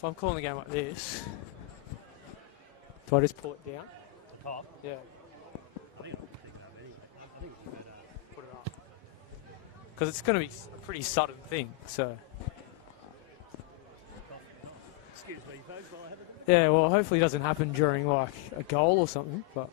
if I'm calling the game like this, do I just pull it down? The top? Yeah. I think I'll pick it up anyway. I think it's better. Put it up. Because it's going to be a pretty sudden thing, so. Excuse me, folks, while I have it. Yeah, well, hopefully it doesn't happen during, like, a goal or something, but.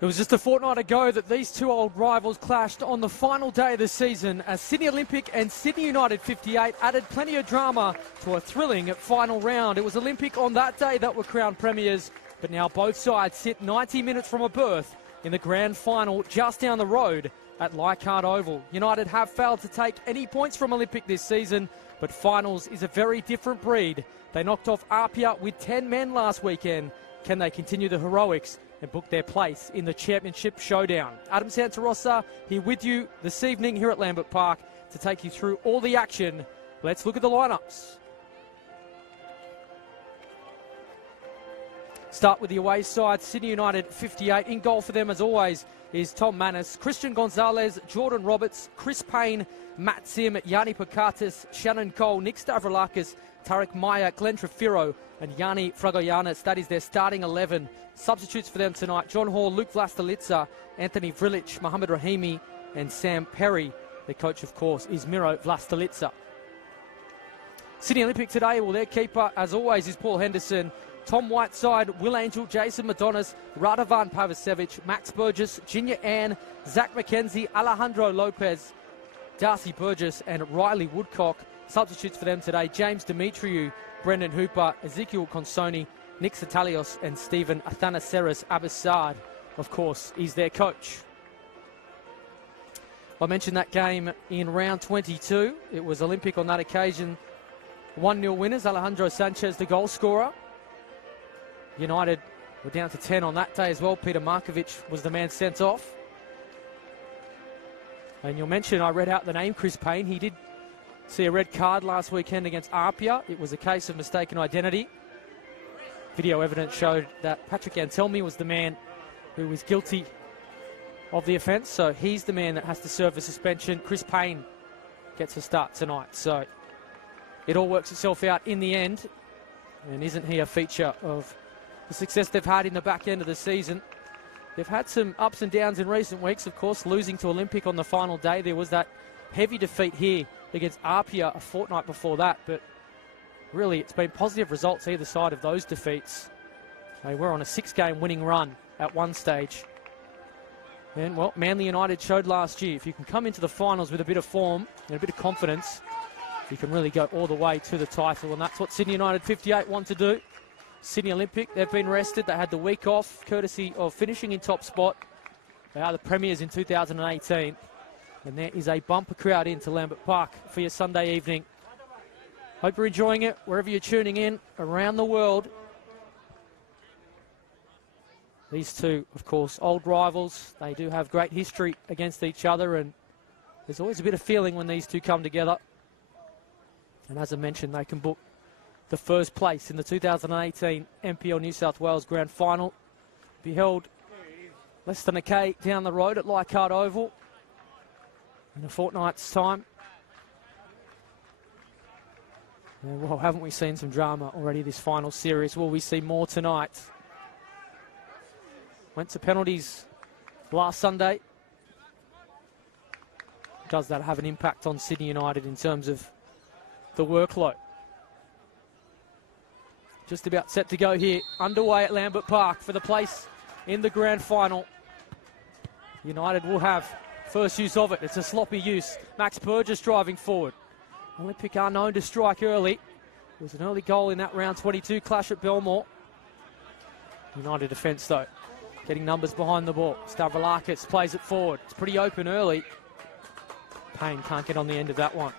It was just a fortnight ago that these two old rivals clashed on the final day of the season as Sydney Olympic and Sydney United 58 added plenty of drama to a thrilling final round. It was Olympic on that day that were crowned premiers, but now both sides sit 90 minutes from a berth in the grand final just down the road at Leichhardt Oval. United have failed to take any points from Olympic this season, but finals is a very different breed. They knocked off Apia with 10 men last weekend. Can they continue the heroics and book their place in the championship showdown? Adam Santarossa here with you this evening here at Lambert Park to take you through all the action. Let's look at the lineups. Start with the away side, Sydney United 58. In goal for them, as always, is Tom Manus, Christian Gonzalez, Jordan Roberts, Chris Payne, Matt Sim, Yanni Pakatis, Shannon Cole, Nick Stavroulakis, Tarek Maya, Glenn Trefiro, and Yanni Fragoyanis. That is their starting 11. Substitutes for them tonight: John Hall, Luke Vlastelica, Anthony Vrilic, Mohamed Rahimi, and Sam Perry. Their coach, of course, is Miro Vlastelica. Sydney Olympic today, well, their keeper, as always, is Paul Henderson. Tom Whiteside, Will Angel, Jason Madonis, Radovan Pavicevic, Max Burgess, Jinya Ann, Zach McKenzie, Alejandro Lopez, Darcy Burgess, and Riley Woodcock. Substitutes for them today: James Demetriou, Brendan Hooper, Ezekiel Consoni, Nick Satalios, and Stephen Athanaseris Abissad, of course, is their coach. I mentioned that game in round 22. It was Olympic on that occasion. 1-0 winners, Alejandro Sanchez, the goal scorer. United were down to 10 on that day as well. Peter Markovic was the man sent off. And you'll mention, I read out the name Chris Payne. He did see a red card last weekend against Apia. It was a case of mistaken identity. Video evidence showed that Patrick Antelmi was the man who was guilty of the offence, so he's the man that has to serve a suspension. Chris Payne gets a start tonight, so it all works itself out in the end. And isn't he a feature of the success they've had in the back end of the season? They've had some ups and downs in recent weeks, of course, losing to Olympic on the final day. There was that heavy defeat here against Apia a fortnight before that, but really it's been positive results either side of those defeats. They were on a 6-game winning run at one stage. And, well, Manly United showed last year, if you can come into the finals with a bit of form and a bit of confidence, you can really go all the way to the title, and that's what Sydney United 58 want to do. Sydney Olympic, they've been rested. They had the week off, courtesy of finishing in top spot. They are the premiers in 2018. And there is a bumper crowd into Lambert Park for your Sunday evening. Hope you're enjoying it wherever you're tuning in around the world. These two, of course, old rivals. They do have great history against each other, and there's always a bit of feeling when these two come together. And as I mentioned, they can book the first place in the 2018 NPL New South Wales Grand Final. Be held less than a K down the road at Leichhardt Oval in a fortnight's time. And, well, haven't we seen some drama already this final series? Will we see more tonight? Went to penalties last Sunday. Does that have an impact on Sydney United in terms of the workload? Just about set to go here, underway at Lambert Park for the place in the grand final. United will have first use of it. It's a sloppy use. Max Burgess driving forward. Olympic are known to strike early. There was an early goal in that round 22 clash at Belmore. United defence, though, getting numbers behind the ball. Stavroulakis plays it forward. It's pretty open early. Payne can't get on the end of that one.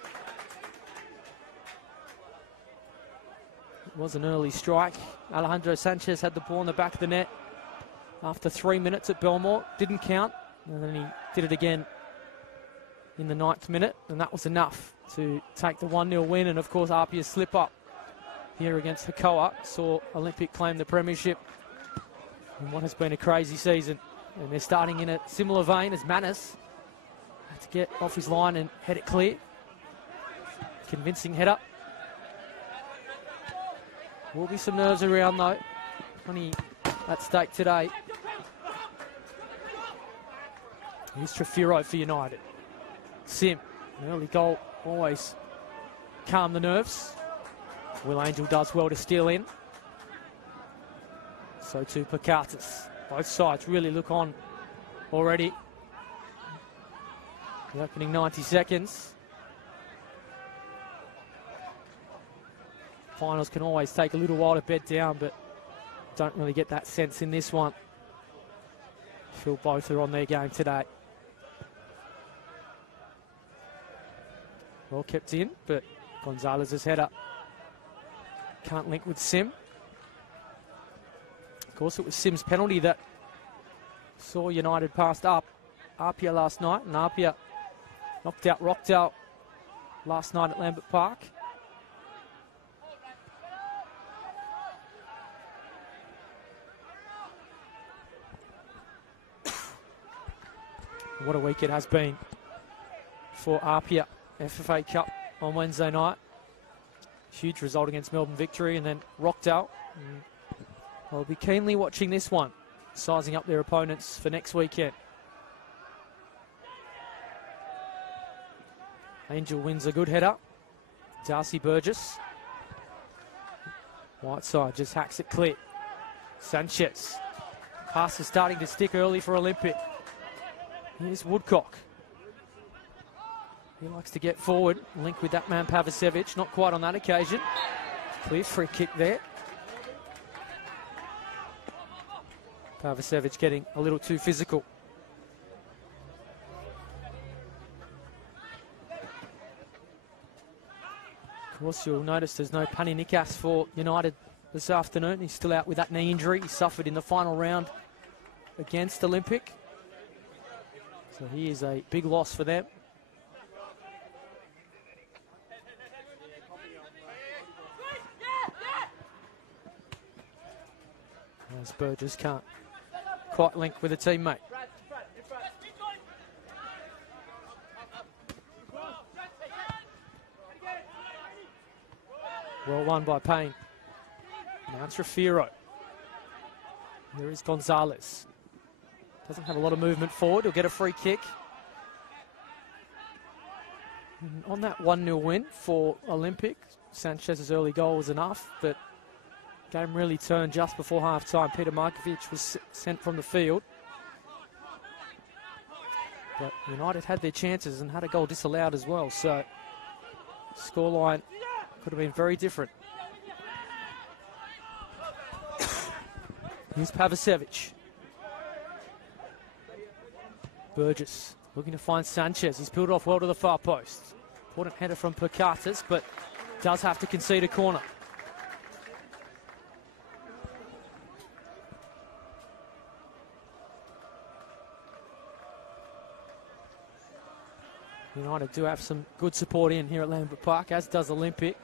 It was an early strike. Alejandro Sanchez had the ball in the back of the net after 3 minutes at Belmore. Didn't count. And then he did it again in the 9th minute. And that was enough to take the 1-0 win. And, of course, Apia's slip-up here against Hakoah saw Olympic claim the premiership in what has been a crazy season. And they're starting in a similar vein as Manus. Had to get off his line and head it clear. Convincing header. Will be some nerves around, though. Plenty at stake today. Here's Trefiro for United. Sim, an early goal, always calm the nerves. Will Angel does well to steal in. So too Pakatis. Both sides really look on already. The opening 90 seconds. Finals can always take a little while to bed down, but don't really get that sense in this one. Feel both are on their game today. Well kept in, but Gonzalez's header can't link with Sim. Of course, it was Sim's penalty that saw United passed up Apia last night, and Apia knocked out Rockdale last night at Lambert Park. What a week it has been for Apia. FFA Cup on Wednesday night. Huge result against Melbourne Victory, and then Rockdale. I'll be keenly watching this one, sizing up their opponents for next weekend. Angel wins a good header. Darcy Burgess. Whiteside just hacks it clear. Sanchez. Pass is starting to stick early for Olympic. Here's Woodcock. He likes to get forward, link with that man Pavicevic. Not quite on that occasion. Clear free kick there. Pavicevic getting a little too physical. Of course, you'll notice there's no Pani Nikas for United this afternoon. He's still out with that knee injury he suffered in the final round against Olympic. So he is a big loss for them. As Burgess can't quite link with a teammate. Well won by Payne. Now Trefiro. There is Gonzalez. Doesn't have a lot of movement forward. He'll get a free kick. And on that 1-0 win for Olympic, Sanchez's early goal was enough, but game really turned just before half-time. Peter Markovic was sent from the field. But United had their chances and had a goal disallowed as well, so scoreline could have been very different. Here's Pavicevic. Burgess looking to find Sanchez. He's peeled off well to the far post. Important header from Perkatas, but does have to concede a corner. United do have some good support in here at Lambert Park, as does Olympic.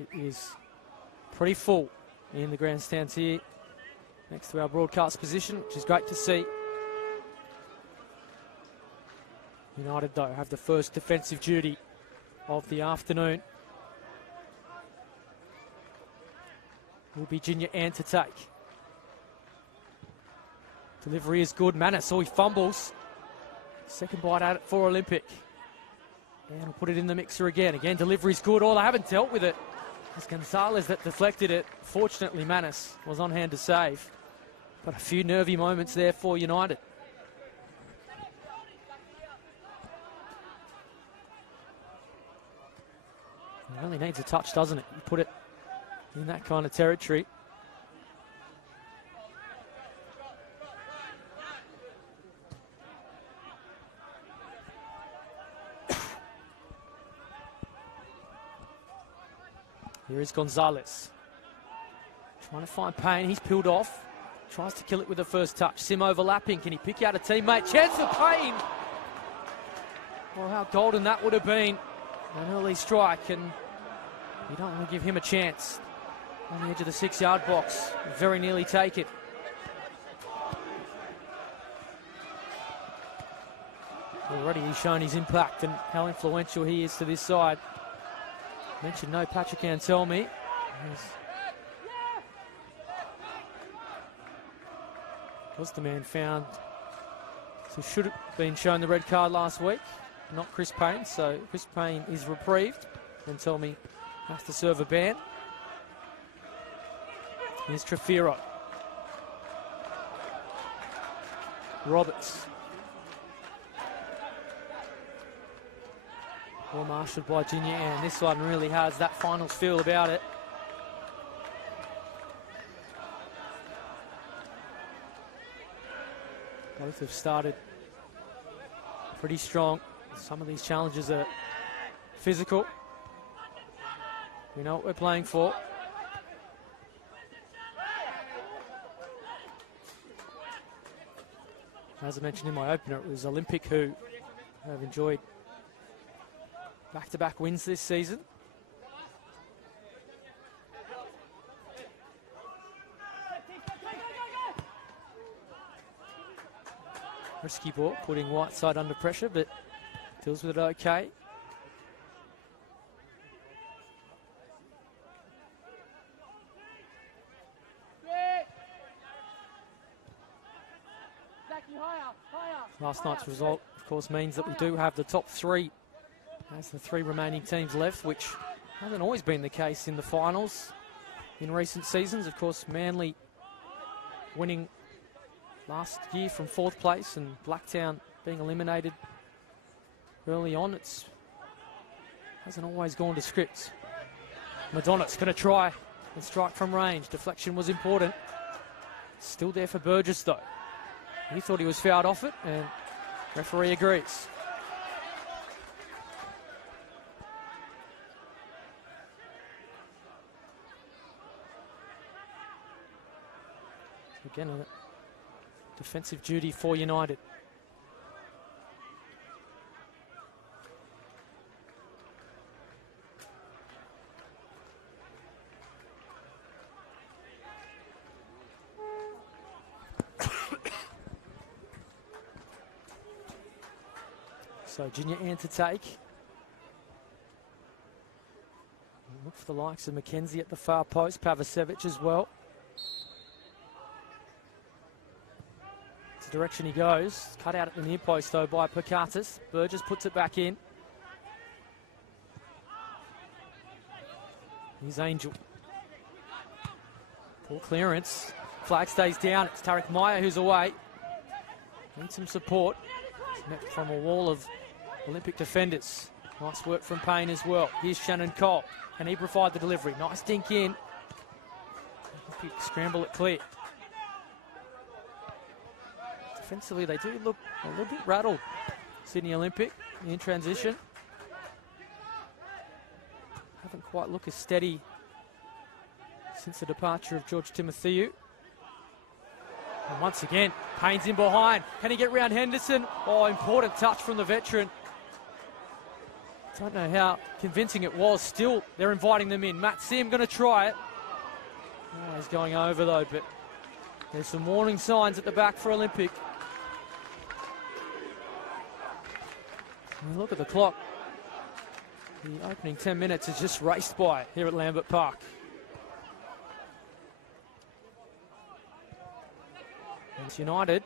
It is pretty full in the grandstands here, next to our broadcast position, which is great to see. United, though, have the first defensive duty of the afternoon. Will be Junior Ant to take. Delivery is good. Manis, he fumbles. Second bite at it for Olympic. And we'll put it in the mixer again. Again, delivery's good. They haven't dealt with it. It's Gonzalez that deflected it. Fortunately, Manis was on hand to save. But a few nervy moments there for United. It only needs a touch, doesn't it? You put it in that kind of territory. Here is Gonzalez. Trying to find Payne. He's peeled off. Tries to kill it with the first touch. Sim overlapping. Can he pick out a teammate? Chance for Payne. Well, how golden that would have been. An early strike, and you don't want to give him a chance. On the edge of the 6-yard box. Very nearly take it. Already he's shown his impact and how influential he is to this side. Mentioned no Patrick Anselmi. Was the man found who should have been shown the red card last week, not Chris Payne. So Chris Payne is reprieved. Anselmi has to serve a ban. Here's Trefiro. Roberts. Well marshalled by Junior Ann. This one really has that finals feel about it. Both have started pretty strong. Some of these challenges are physical. We know what we're playing for. As I mentioned in my opener, it was Olympic who have enjoyed back-to-back wins this season. Risky ball, putting Whiteside under pressure, but deals with it okay. Last night's result, of course, means that we do have the top three as the three remaining teams left, which hasn't always been the case in the finals in recent seasons. Of course, Manly winning last year from 4th place and Blacktown being eliminated early on. It hasn't always gone to script. Madonna's going to try and strike from range. Deflection was important. Still there for Burgess, though. He thought he was fouled off it, and referee agrees. Again, a defensive duty for United. So Junior Ann to take. Look for the likes of McKenzie at the far post, Pavicevic as well. It's the direction he goes. Cut out at the near post though by Perkatis. Burgess puts it back in. Here's Angel. Poor clearance. Flag stays down. It's Tarek Meyer who's away. Needs some support. It's met from a wall of Olympic defenders. Nice work from Payne as well. Here's Shannon Cole. And he provided the delivery. Nice dink in. Olympic scramble it clear. Defensively, they do look a little bit rattled. Sydney Olympic in transition. Haven't quite looked as steady since the departure of George Timotheou. And once again, Payne's in behind. Can he get round Henderson? Oh, important touch from the veteran. Don't know how convincing it was. Still, they're inviting them in. Matt Sim going to try it. Oh, he's going over though, but there's some warning signs at the back for Olympic. And look at the clock. The opening 10 minutes is just raced by here at Lambert Park. And it's United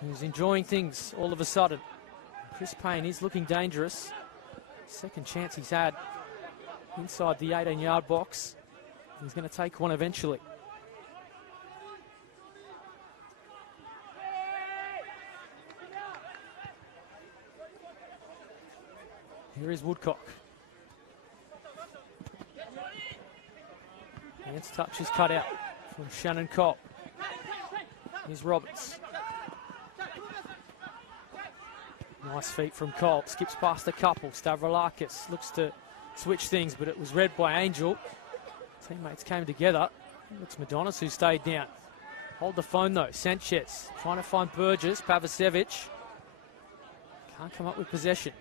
who's enjoying things all of a sudden. Chris Payne is looking dangerous. Second chance he's had inside the 18-yard box. He's going to take one eventually. Here is Woodcock. Hands touch is cut out from Shannon Cole. Here's Roberts. Nice feet from Cole. Skips past a couple. Stavroulakis looks to switch things, but it was read by Angel. Teammates came together. Looks Madonna's who stayed down. Hold the phone though. Sanchez trying to find Burgess. Pavicevic can't come up with possession.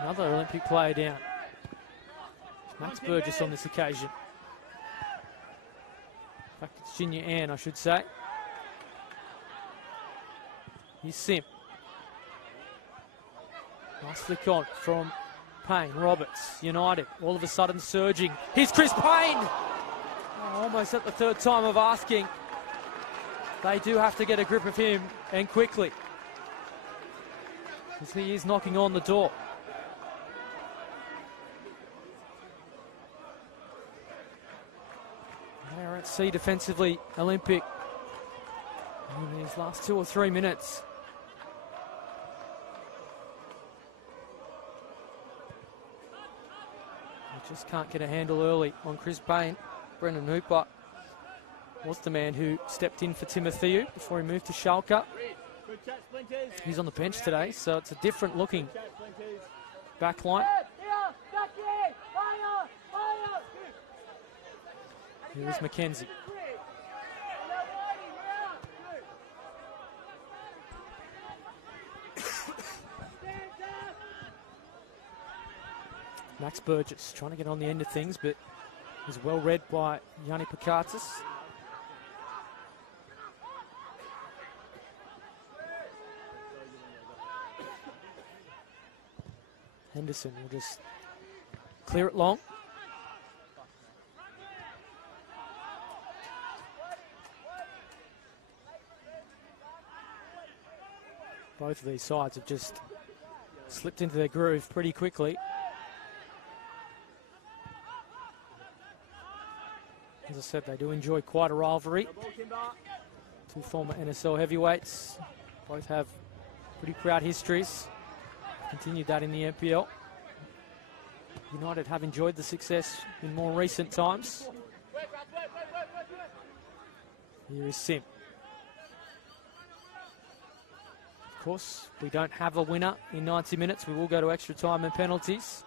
Another Olympic player down. Max Burgess on this occasion. In fact, it's Junior Ann, I should say. Here's Sim. Nice flick on from Payne. Roberts, United, all of a sudden surging. Here's Chris Payne! Oh, almost at the third time of asking. They do have to get a grip of him, and quickly. As he is knocking on the door. They're at sea defensively, Olympic. in these last 2 or 3 minutes. He just can't get a handle early on Chris Payne. Brendan Hooper was the man who stepped in for Timotheu before he moved to Schalke. He's on the bench today, so it's a different looking back line. Here's McKenzie. Max Burgess trying to get on the end of things, but is well read by Yanni Pakatis. Henderson will just clear it long. Both of these sides have just slipped into their groove pretty quickly. As I said, they do enjoy quite a rivalry. Two former NSL heavyweights. Both have pretty proud histories. Continued that in the NPL. United have enjoyed the success in more recent times. Here is Sim. Of course, we don't have a winner in 90 minutes. We will go to extra time and penalties.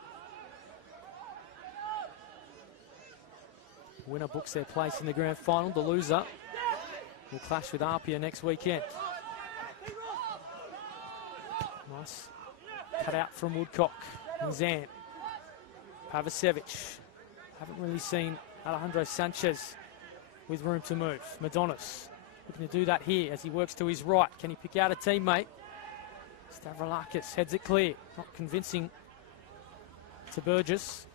Winner books their place in the grand final. The loser will clash with Apia next weekend. Nice cut out from Woodcock. Zan. Pavicevic. Haven't really seen Alejandro Sanchez with room to move. Madonis looking to do that here as he works to his right. Can he pick out a teammate? Stavroulakis heads it clear. Not convincing to Burgess.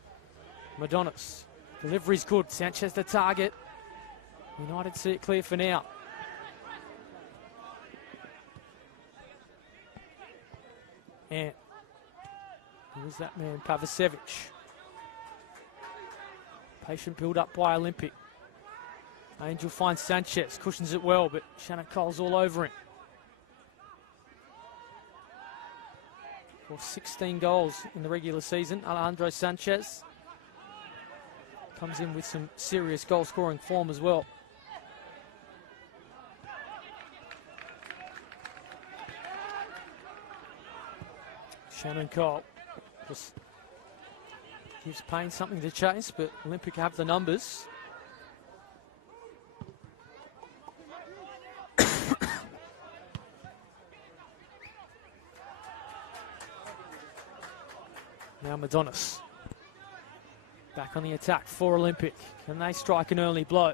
Madonis. Delivery's good. Sanchez the target. United see it clear for now. And here's that man, Pavicevic. Patient build up by Olympic. Angel finds Sanchez, cushions it well, but Shannon Cole's all over him. For 16 goals in the regular season, Alejandro Sanchez comes in with some serious goal-scoring form as well. Shannon Cole just gives Payne something to chase, but Olympic have the numbers. Now Madonis. Back on the attack for Olympic. Can they strike an early blow?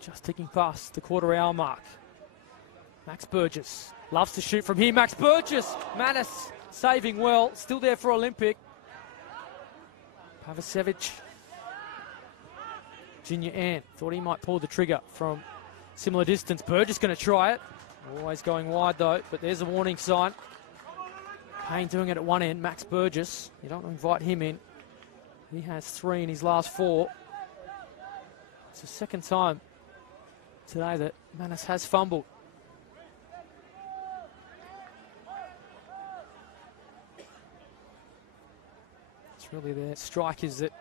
Just ticking past the quarter-hour mark. Max Burgess loves to shoot from here. Max Burgess. Manis saving well. Still there for Olympic. Pavicevic. Junior Ann thought he might pull the trigger from similar distance. Burgess going to try it. Always going wide though, but there's a warning sign. Payne doing it at one end. Max Burgess. You don't want to invite him in. He has 3 in his last 4. It's the second time today that Manis has fumbled. It's really their strikers that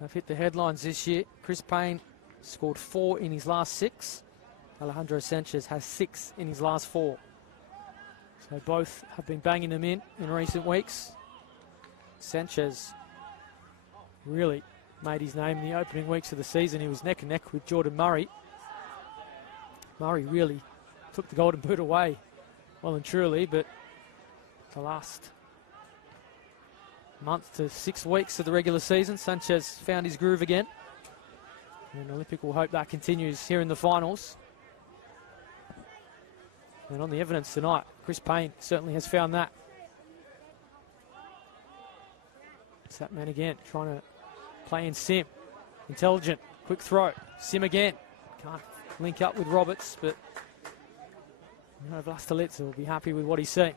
have hit the headlines this year. Chris Payne scored 4 in his last 6. Alejandro Sanchez has 6 in his last 4. So both have been banging them in recent weeks. Sanchez really made his name in the opening weeks of the season. He was neck and neck with Jordan Murray. Murray really took the golden boot away well and truly, but the last month to 6 weeks of the regular season, Sanchez found his groove again. And Olympic will hope that continues here in the finals. And on the evidence tonight, Chris Payne certainly has found that. It's that man again, trying to play in Sim. Intelligent, quick throw. Sim again. Can't link up with Roberts, but Vlastelica will be happy with what he's seen.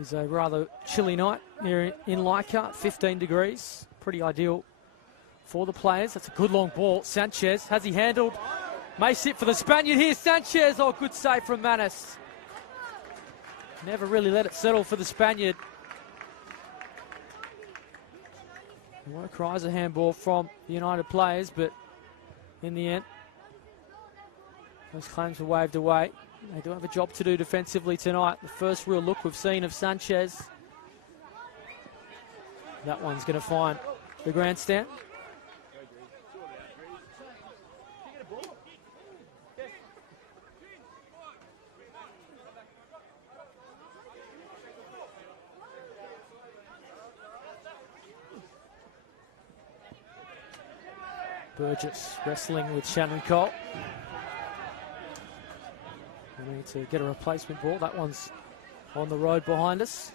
It's a rather chilly night here in Leichhardt, 15 degrees. Pretty ideal for the players. That's a good long ball. Sanchez, has he handled? May sit for the Spaniard here. Sanchez, oh, good save from Manis. Never really let it settle for the Spaniard. No cries a handball from the United players, but in the end, those claims were waved away. They do have a job to do defensively tonight. The first real look we've seen of Sanchez. That one's going to find the grandstand. Burgess wrestling with Shannon Cole. We need to get a replacement ball. That one's on the road behind us.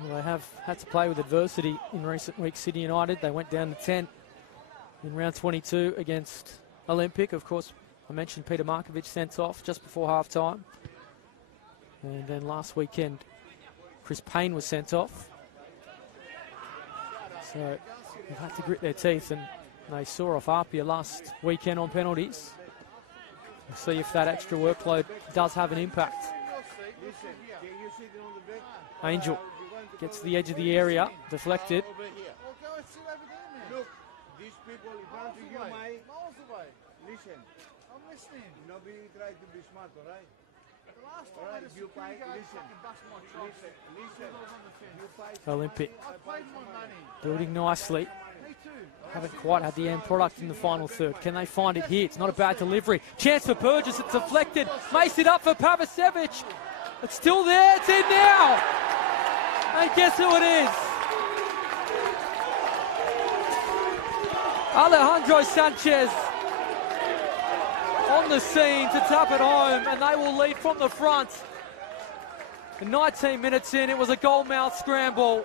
Well, they have had to play with adversity in recent weeks, Sydney United. They went down to 10 in round 22 against Olympic. Of course, I mentioned Peter Markovic sent off just before half-time. And then last weekend, Chris Payne was sent off. So they've had to grit their teeth, and they saw off Apia last weekend on penalties. We'll see if that extra workload does have an impact. Angel gets to the edge of the area, deflected. Look, these people in front of you, listen. I'm listening. Nobody try to be smart, all right? All right, you fight, listen. You fight. Olympic building nicely. Haven't quite had the end product in the final third. Can they find it here? It's not a bad delivery. Chance for Burgess, it's deflected. Mace it up for Pavicevic. It's still there, it's in now. And guess who it is? Alejandro Sanchez on the scene to tap it home, and they will lead from the front. And 19 minutes in, it was a goal mouth scramble,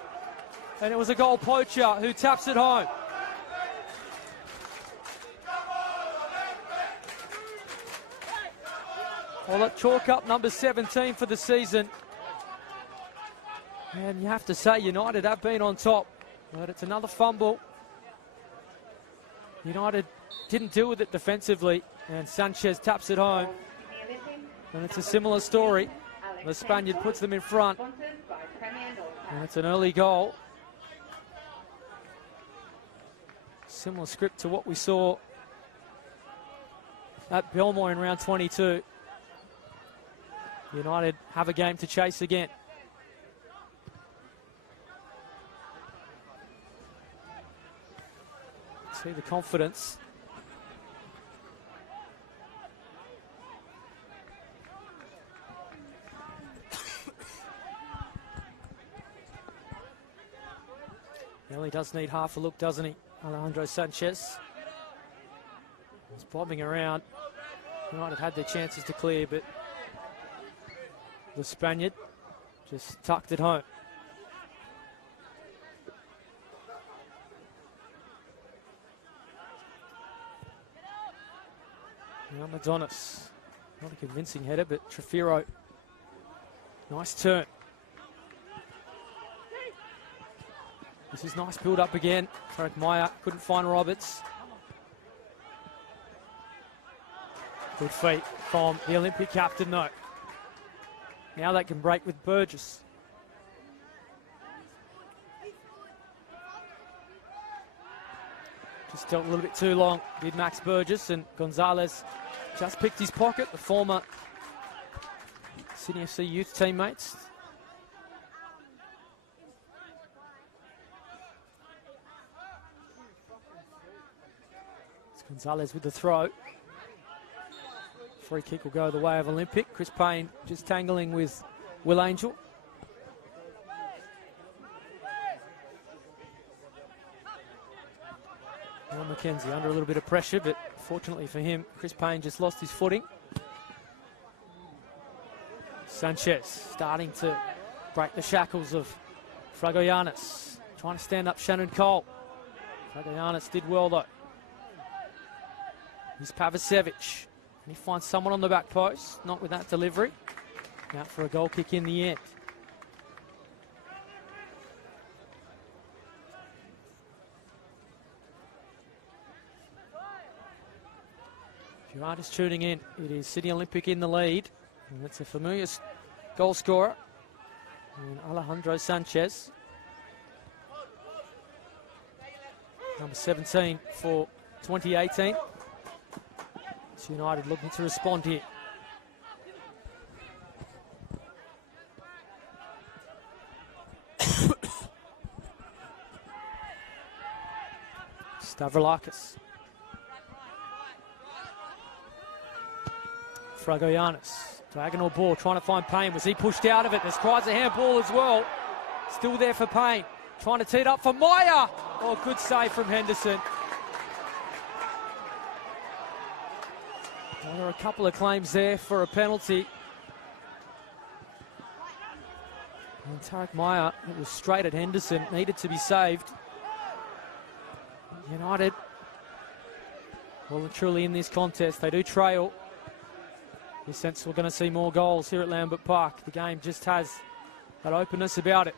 and it was a goal poacher who taps it home. Well, that chalk up number 17 for the season. And you have to say United have been on top, but it's another fumble. United didn't deal with it defensively, and Sanchez taps it home. And it's a similar story. The Spaniard puts them in front, and it's an early goal. Similar script to what we saw at Belmore in round 22. United have a game to chase again. See the confidence. He only does need half a look, doesn't he? Alejandro Sanchez. He's bobbing around. United had their chances to clear, but the Spaniard just tucked it home. Now Madonis. Not a convincing header, but Trefiro. Nice turn. This is nice build up again. Tarek Meyer couldn't find Roberts. Good feet from the Olympic captain though. Now they can break with Burgess. Just dealt a little bit too long, did Max Burgess, and Gonzalez just picked his pocket, the former Sydney FC youth teammates. It's Gonzalez with the throw. Free kick will go the way of Olympic. Chris Payne just tangling with Will Angel. Well, McKenzie under a little bit of pressure, but fortunately for him, Chris Payne just lost his footing. Sanchez starting to break the shackles of Fragoyanis. Trying to stand up Shannon Cole. Dragojanis did well though. Here's Pavicevic. And he finds someone on the back post, not with that delivery. Out for a goal kick in the end. If you are just tuning in, it is City Olympic in the lead. And it's a familiar goal scorer, and Alejandro Sanchez. Number 17 for 2018. It's United looking to respond here. Stavroulakis. Dragojanis. Diagonal ball, trying to find Payne. Was he pushed out of it? There's cries of handball as well. Still there for Payne. Trying to tee it up for Meyer. Oh, good save from Henderson. Well, there are a couple of claims there for a penalty. And Tarek Meyer, it was straight at Henderson, needed to be saved. United, well and truly in this contest, they do trail. In a sense, we're going to see more goals here at Lambert Park. The game just has that openness about it.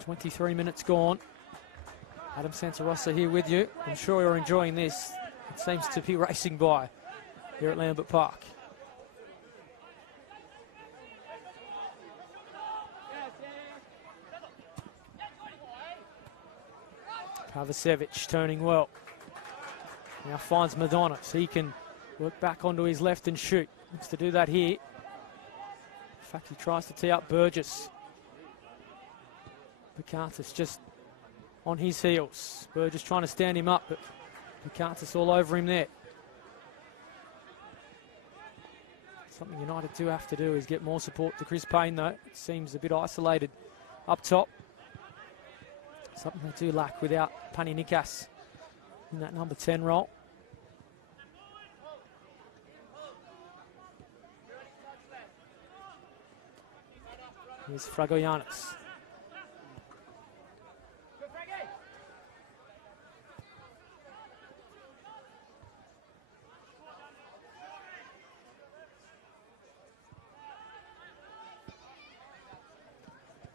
23 minutes gone. Adam Santarossa here with you. I'm sure you're enjoying this. It seems to be racing by here at Lambert Park. Pavicevic turning well. Now finds Madonna, so he can work back onto his left and shoot. Looks to do that here. In fact, he tries to tee up Burgess. Picantis just on his heels. Burgess trying to stand him up, but Picantis all over him there. Something United do have to do is get more support to Chris Payne, though. It seems a bit isolated up top. Something they do lack without Pani Nikas in that number 10 role. Here's Dragojanis.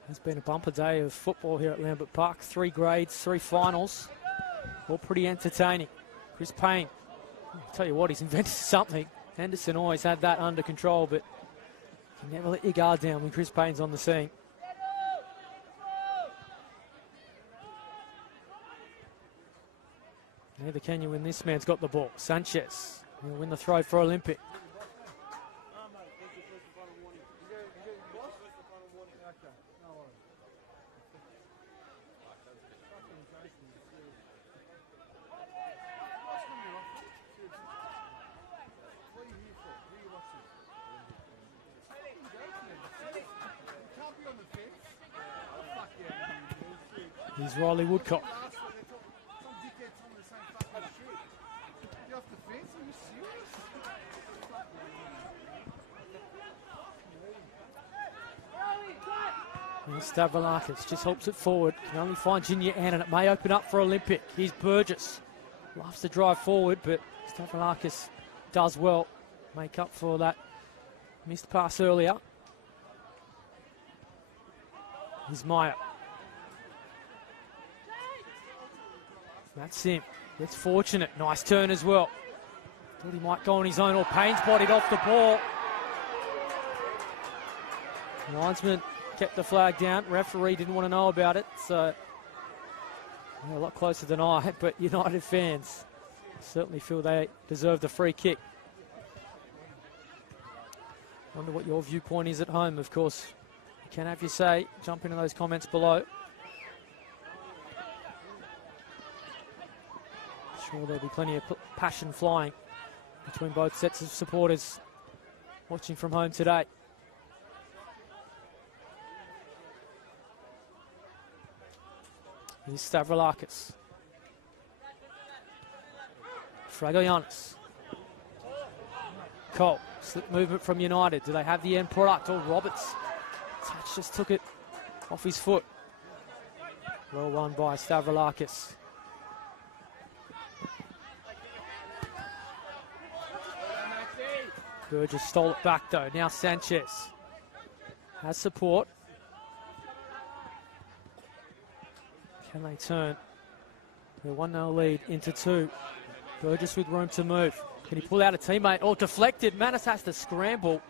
It's been a bumper day of football here at Lambert Park. 3 grades, 3 finals. All pretty entertaining. Chris Payne, I'll tell you what, he's invented something. Henderson always had that under control, but you never let your guard down when Chris Payne's on the scene. Neither can you when this man's got the ball. Sanchez will win the throw for Olympic. He's Riley Woodcock. Stavroulakis just helps it forward. Can only find Junior Ann, and it may open up for Olympic. Here's Burgess. Loves to drive forward, but Stavroulakis does well. Make up for that missed pass earlier. Here's Meyer. That's him. That's fortunate. Nice turn as well. Thought he might go on his own, or Payne's bodied off the ball. Linesman kept the flag down. Referee didn't want to know about it, so a lot closer than I, but United fans certainly feel they deserve the free kick. Wonder what your viewpoint is at home. Of course, you can have your say. Jump into those comments below. Sure, there'll be plenty of passion flying between both sets of supporters watching from home today. Here's Stavroulakis. Dragojanis. Cole, slip movement from United. Do they have the end product? Oh, Roberts. Touch just took it off his foot. Well won by Stavroulakis. Burgess stole it back though. Now Sanchez has support. Can they turn their 1-0 lead into 2? Burgess with room to move. Can he pull out a teammate? Oh, deflected. Manus has to scramble.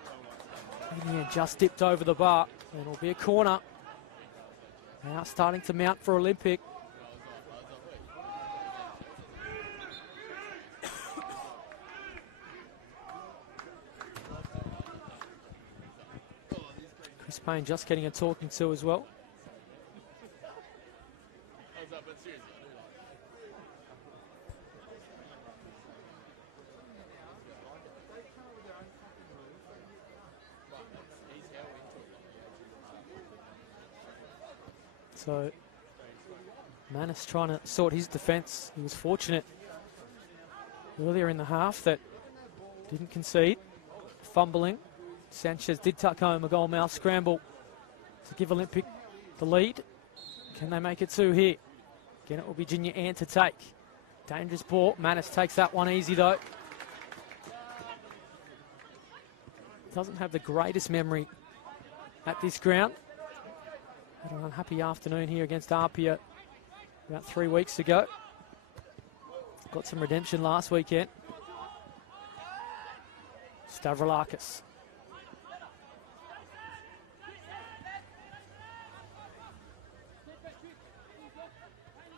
In the end, just dipped over the bar. And it'll be a corner. Now starting to mount for Olympic. Chris Payne just getting a talking to as well. So Manus trying to sort his defence. He was fortunate earlier in the half that didn't concede. Fumbling. Sanchez did tuck home a goal mouth scramble to give Olympic the lead. Can they make it 2 here? Again, it will be Junior Ant to take. Dangerous ball. Manus takes that one easy though. Doesn't have the greatest memory at this ground. Had an unhappy afternoon here against Apia about 3 weeks ago. Got some redemption last weekend. Stavroulakis.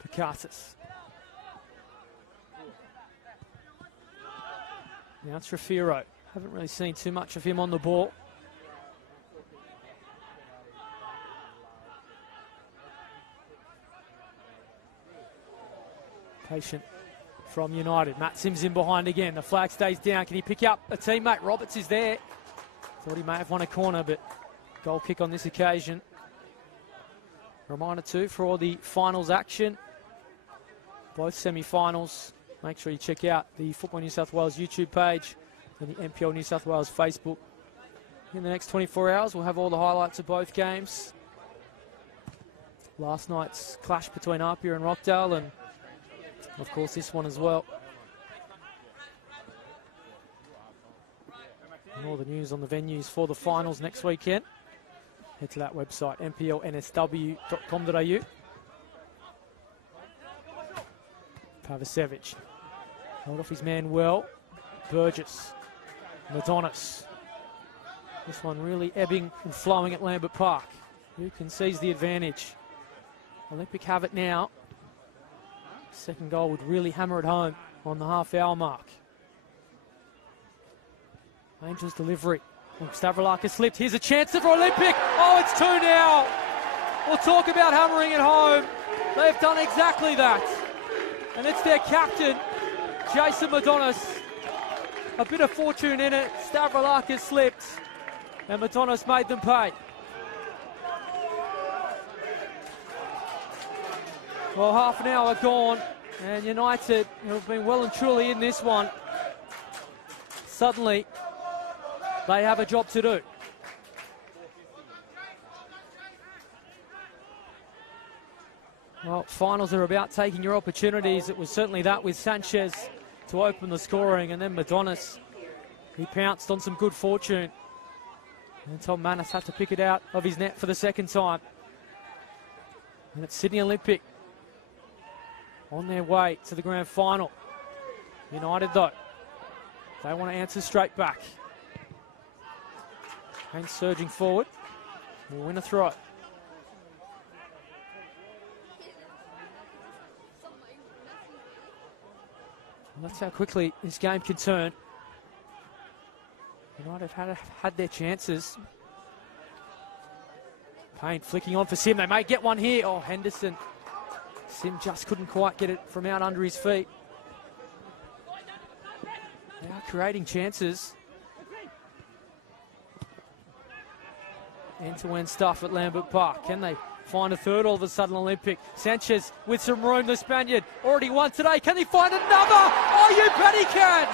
Pikasis. Now it's Rafiro. Haven't really seen too much of him on the ball. Patient from United. Matt Sims in behind again. The flag stays down. Can he pick up a teammate? Roberts is there. Thought he may have won a corner, but goal kick on this occasion. Reminder too for all the finals action. Both semi-finals. Make sure you check out the Football New South Wales YouTube page and the NPL New South Wales Facebook. In the next 24 hours, we'll have all the highlights of both games. Last night's clash between Apia and Rockdale, and of course this one as well. And all the news on the venues for the finals next weekend. Head to that website, nplnsw.com.au. Pavicevic held off his man well. Burgess, Madonis. This one really ebbing and flowing at Lambert Park. Who can seize the advantage? Olympic have it now. Second goal would really hammer it home on the half-hour mark. Angels delivery. Stavroulakis slipped. Here's a chance for Olympic. Oh, it's 2 now. We'll talk about hammering it home. They've done exactly that. And it's their captain, Jason Madonis. A bit of fortune in it. Stavroulakis slipped. And Madonis made them pay. Well, half an hour gone. And United have been well and truly in this one. Suddenly, they have a job to do. Well, finals are about taking your opportunities. It was certainly that with Sanchez to open the scoring, and then Madonis, he pounced on some good fortune. And Tom Manus had to pick it out of his net for the second time. And it's Sydney Olympic on their way to the grand final. United, though, they want to answer straight back. Haynes surging forward. Will win a throw. And that's how quickly this game can turn. United had their chances. Payne flicking on for Sim. They may get one here. Oh, Henderson. Sim just couldn't quite get it from out under his feet. They are creating chances. End-to-end stuff at Lambert Park. Can they find a third all of a sudden? Olympic. Sanchez with some room. The Spaniard already won today. Can he find another? Oh, you bet he can.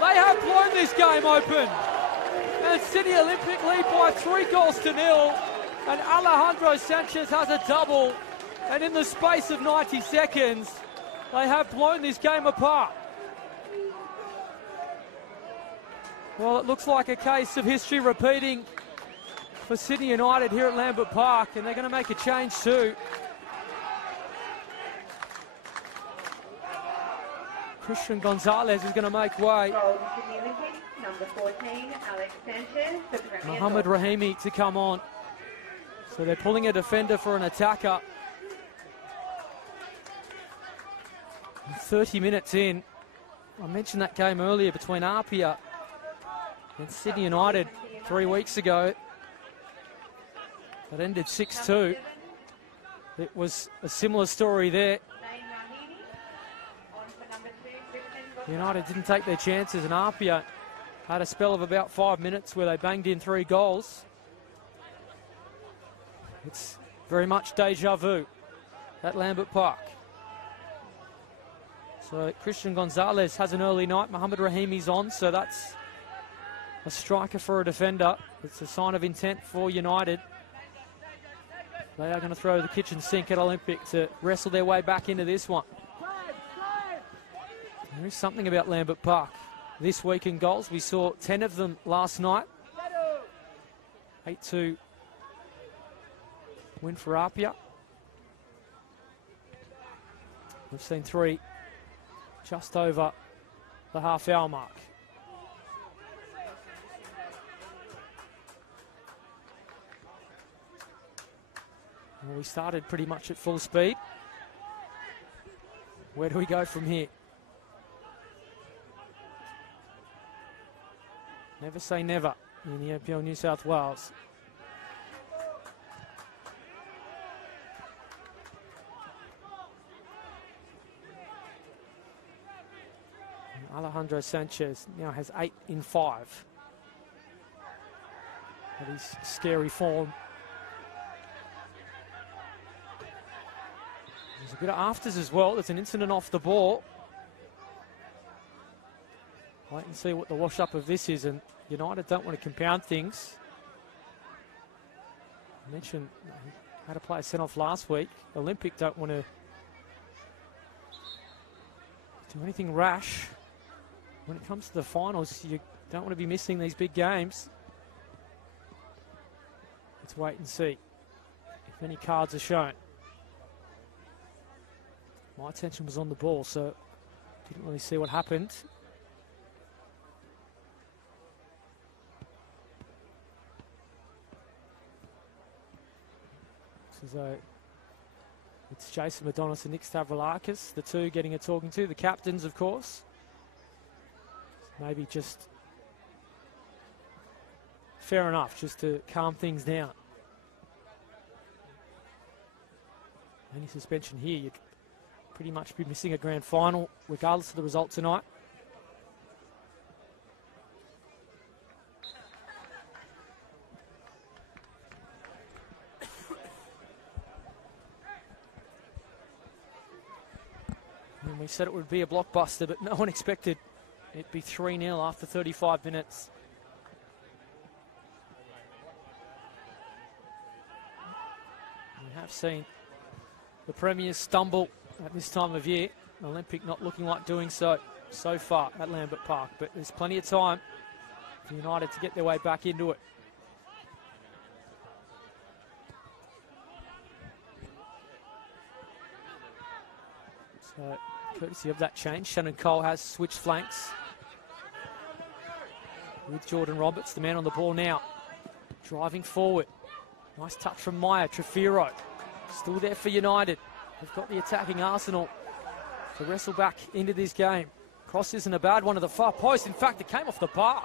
They have blown this game open. And Sydney Olympic lead by 3-0. And Alejandro Sanchez has a double. And in the space of 90 seconds, they have blown this game apart. Well, it looks like a case of history repeating for Sydney United here at Lambert Park, and they're going to make a change too. Christian Gonzalez is going to make way. Number 14, Alex Sanchez. Mohamed Rahimi to come on. So they're pulling a defender for an attacker. 30 minutes in. I mentioned that game earlier between Apia and Sydney United 3 weeks ago. That ended 6-2. It was a similar story there. United didn't take their chances, and Apia had a spell of about 5 minutes where they banged in 3 goals. It's very much deja vu at Lambert Park. So Christian Gonzalez has an early night. Mohamed Rahimi's on, so that's a striker for a defender. It's a sign of intent for United. They are going to throw the kitchen sink at Olympic to wrestle their way back into this one. There is something about Lambert Park this week in goals. We saw 10 of them last night. 8-2 win for Apia. We've seen 3 just over the half-hour mark. Well, we started pretty much at full speed. Where do we go from here? Never say never in the NPL New South Wales. And Alejandro Sanchez now has 8 in 5. That is scary form. There's a bit of afters as well. There's an incident off the ball. Wait and see what the wash-up of this is, and United don't want to compound things. I mentioned he had a player sent off last week. Olympic don't want to do anything rash. When it comes to the finals, you don't want to be missing these big games. Let's wait and see if any cards are shown. My attention was on the ball, so didn't really see what happened. So it's Jason Madonis and Nick Stavroulakis, the two getting a talking to. The captains, of course. Maybe just fair enough, just to calm things down. Any suspension here, you'd pretty much be missing a grand final, regardless of the result tonight. And we said it would be a blockbuster, but no one expected it'd be 3-0 after 35 minutes. We have seen the Premiers stumble at this time of year. Olympic not looking like doing so far at Lambert Park, but there's plenty of time for United to get their way back into it. So, courtesy of that change, Shannon Cole has switched flanks with Jordan Roberts, the man on the ball now, driving forward. Nice touch from Maya Trefiro, still there for United. They've got the attacking arsenal to wrestle back into this game. Cross isn't a bad one to the far post. In fact, it came off the bar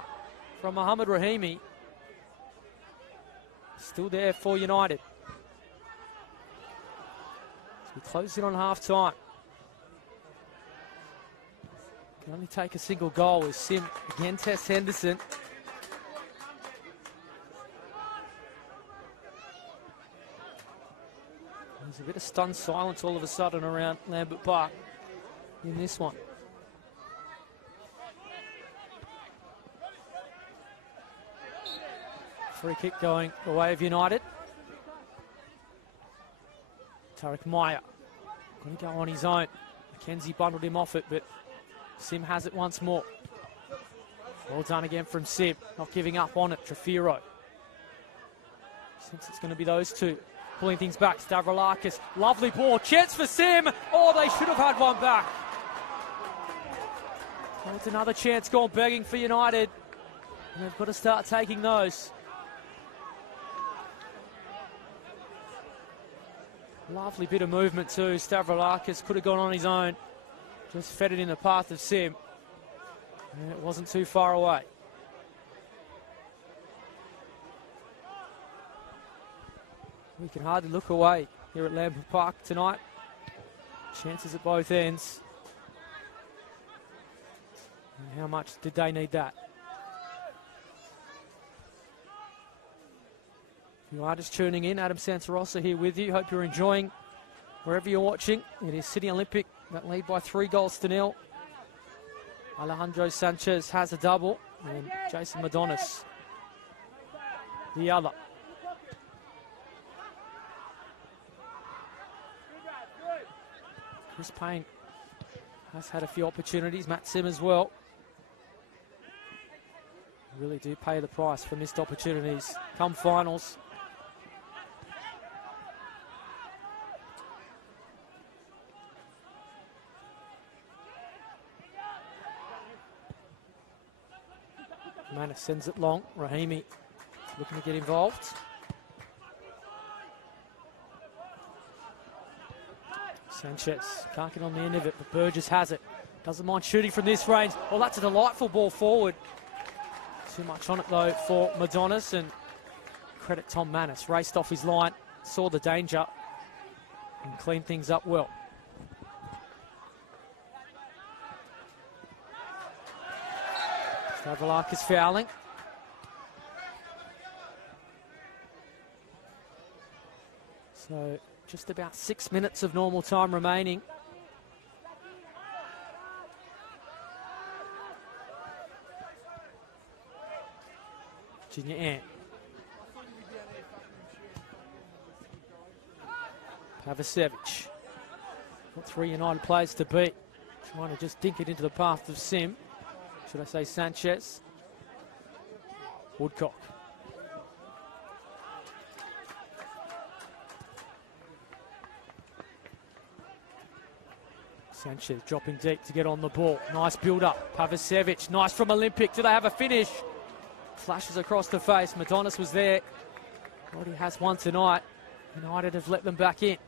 from Mohamed Rahimi. Still there for United. So we close in on half-time. Can only take a single goal as Sim again tests Henderson. There's a bit of stunned silence all of a sudden around Lambert Park in this one. Free kick going the way of United. Tarek Meyer going to go on his own. McKenzie bundled him off it, but Sim has it once more. Well done again from Sim, not giving up on it. Trefiro. Since it's going to be those two pulling things back. Stavroulakis, lovely ball, chance for Sim. Oh, they should have had one back. Well, it's another chance gone begging for United. And they've got to start taking those. Lovely bit of movement too. Stavroulakis could have gone on his own. Just fed it in the path of Sim. And it wasn't too far away. We can hardly look away here at Lambert Park tonight. Chances at both ends. And how much did they need that? If you are just tuning in, Adam Santarossa here with you. Hope you're enjoying wherever you're watching. It is Sydney Olympic that lead by 3-0. Alejandro Sanchez has a double, and Jason Madonis the other. Chris Payne has had a few opportunities, Matt Sim as well. Really do pay the price for missed opportunities come finals. Manis sends it long. Rahimi looking to get involved. Sanchez can't get on the end of it, but Burgess has it. Doesn't mind shooting from this range. Well, that's a delightful ball forward. Too much on it, though, for Madonis, and credit Tom Manis. Raced off his line, saw the danger, and cleaned things up well. Stavroulakis fouling. So just about 6 minutes of normal time remaining. Junior Ant. Pavicevic. Got 3 United players to beat. Trying to just dink it into the path of Sim. Should I say Sanchez? Woodcock. Sanchez dropping deep to get on the ball. Nice build-up. Pavicevic, nice from Olympic. Do they have a finish? Flashes across the face. Madonis was there. Already has one tonight. United have let them back in.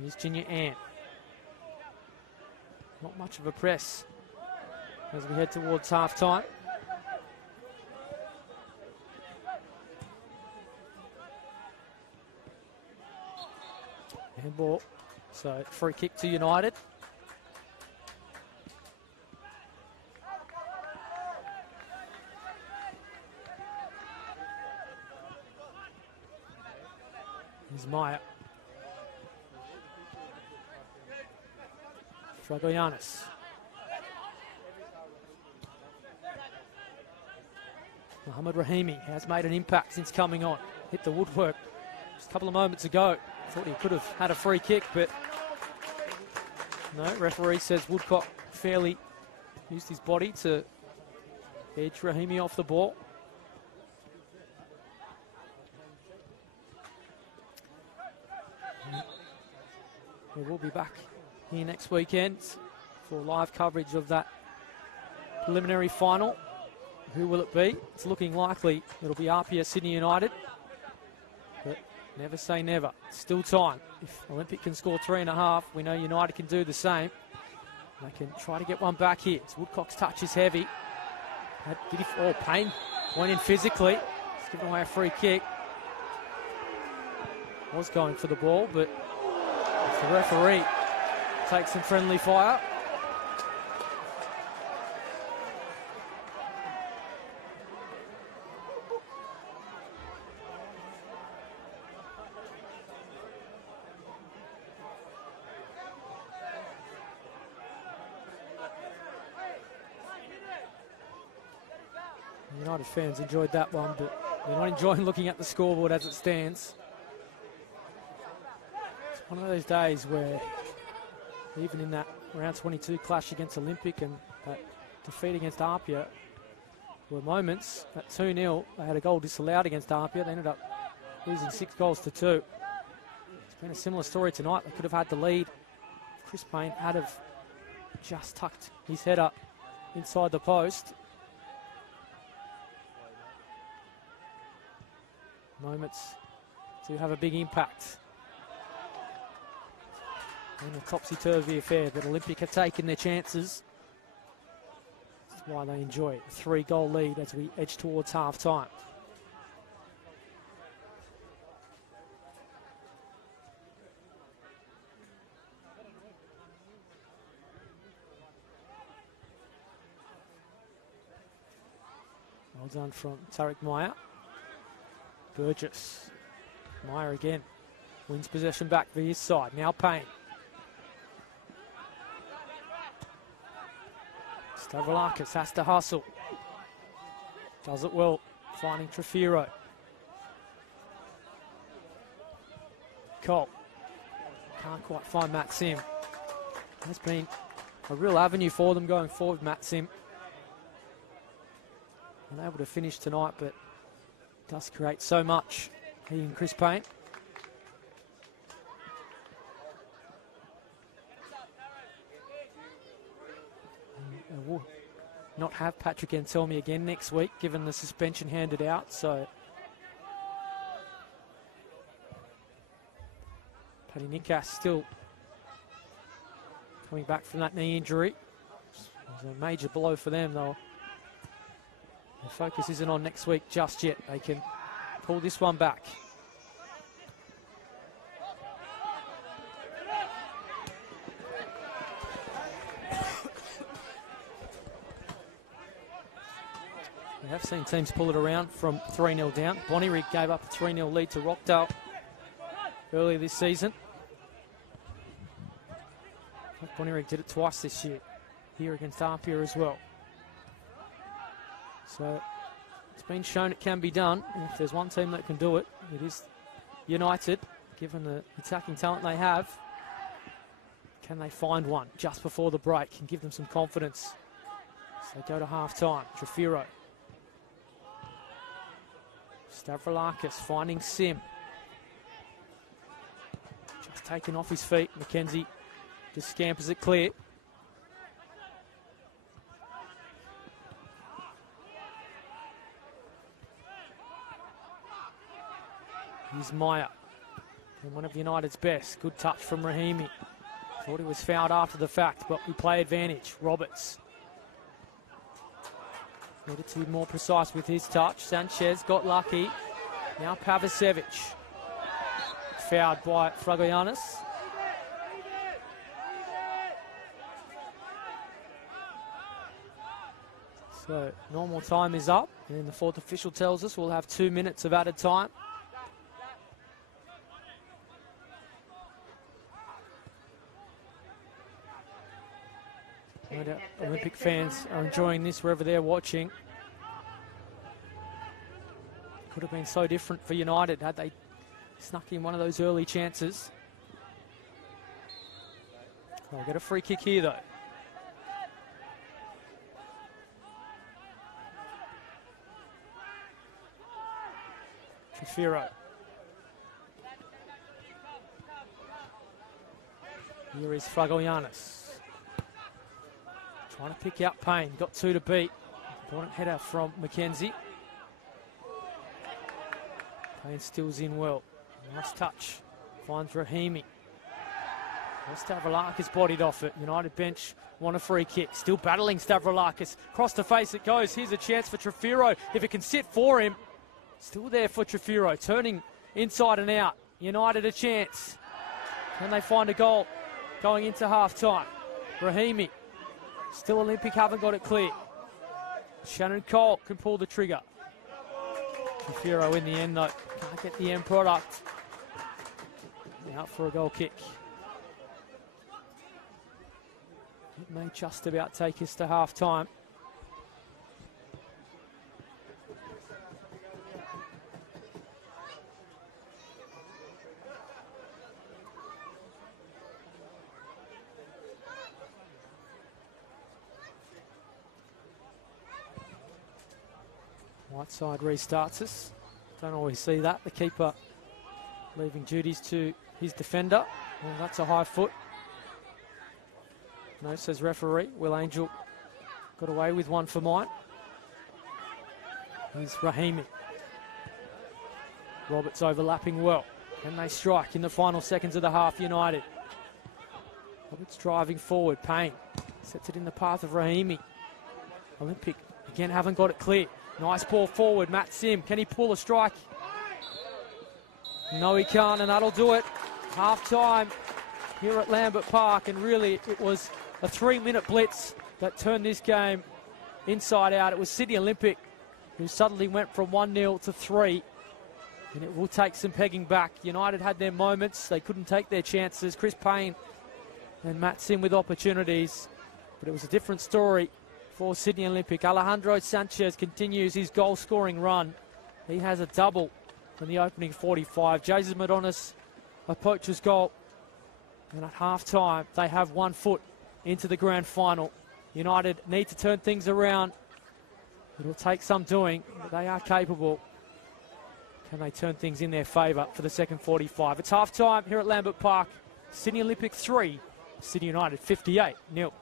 Here's Junior Ant. Not much of a press as we head towards half-time. Handball. So free kick to United. Here's Meyer. Dragoyanis. Mohamed Rahimi has made an impact since coming on. Hit the woodwork just a couple of moments ago. Thought he could have had a free kick, but no, referee says Woodcock fairly used his body to edge Rahimi off the ball. We will be back here next weekend for live coverage of that preliminary final. Who will it be? It's looking likely it'll be RPS Sydney United, but never say never. Still time. If Olympic can score 3.5, we know United can do the same. They can try to get one back here. It's Woodcock's touch is heavy. Payne went in physically. He's given away a free kick. Was going for the ball, but the referee takes some friendly fire. United fans enjoyed that one, but they're not enjoying looking at the scoreboard as it stands. It's one of those days where even in that round 22 clash against Olympic and that defeat against Apia were moments. At 2-0, they had a goal disallowed against Apia. They ended up losing 6-2. It's been a similar story tonight. They could have had the lead. Chris Payne had have just tucked his head up inside the post. Moments do have a big impact. In a topsy-turvy affair, but Olympic have taken their chances. That's why they enjoy it. A 3-goal lead as we edge towards half-time. Well done from Tarek Meyer. Burgess. Meyer again. Wins possession back for his side. Now Payne. Stavroulakis has to hustle. Does it well. Finding Trefiro. Cole. Can't quite find Matt Sim. Has been a real avenue for them going forward, Matt Sim. Unable to finish tonight, but does create so much. He and Chris Payne. And we'll not have Patrick Anselmi again next week, given the suspension handed out. So Paddy Nikas still coming back from that knee injury. It was a major blow for them, though. The focus isn't on next week just yet. They can pull this one back. We have seen teams pull it around from 3-0 down. Bonnyrigg gave up a 3-0 lead to Rockdale earlier this season. Bonnyrigg did it twice this year, here against Apia as well. So it's been shown it can be done, and if there's one team that can do it, it is United, given the attacking talent they have. Can they find one just before the break and give them some confidence as they go to half-time? Trefiro. Stavroulakis finding Sim. Just taken off his feet. McKenzie just scampers it clear. Here's Meyer. And one of United's best. Good touch from Rahimi. Thought he was fouled after the fact, but we play advantage. Roberts. Needed to be more precise with his touch. Sanchez got lucky. Now Pavicevic. Fouled by Fragoyanis. So normal time is up. And the fourth official tells us we'll have 2 minutes of added time. Olympic fans are enjoying this wherever they're watching. Could have been so different for United had they snuck in one of those early chances. They'll get a free kick here though. Trefiro. Here is Fragoyanis. Trying to pick out Payne. Got 2 to beat. Important header from McKenzie. Payne stills in well. Nice touch. Finds Rahimi. Stavroulakis bodied off it. United bench want a free kick. Still battling Stavroulakis. Cross the face it goes. Here's a chance for Trefiro. If it can sit for him. Still there for Trefiro. Turning inside and out. United a chance. Can they find a goal going into half-time? Rahimi. Still Olympic haven't got it clear. Shannon Cole can pull the trigger. Trefiro in the end though. Can't get the end product. Out for a goal kick. It may just about take us to half-time. Whiteside restarts us. Don't always see that. The keeper leaving duties to his defender. Well, that's a high foot. No, says referee. Will Angel got away with one for mine. Here's Rahimi. Roberts overlapping well. Can they strike in the final seconds of the half, United? Roberts driving forward. Payne sets it in the path of Rahimi. Olympic again haven't got it clear. Nice ball forward. Matt Sim. Can he pull a strike? No, he can't, and that'll do it. Half time here at Lambert Park, and really it was a 3-minute blitz that turned this game inside out. It was Sydney Olympic who suddenly went from 1-0 to 3, and it will take some pegging back. United had their moments. They couldn't take their chances. Chris Payne and Matt Sim with opportunities, but it was a different story for Sydney Olympic. Alejandro Sanchez continues his goal-scoring run. He has a double in the opening 45. Jesus Madonis, a poacher's goal. And at half-time, they have 1 foot into the grand final. United need to turn things around. It'll take some doing, but they are capable. Can they turn things in their favour for the second 45? It's half-time here at Lambert Park. Sydney Olympic 3, Sydney United 58-0.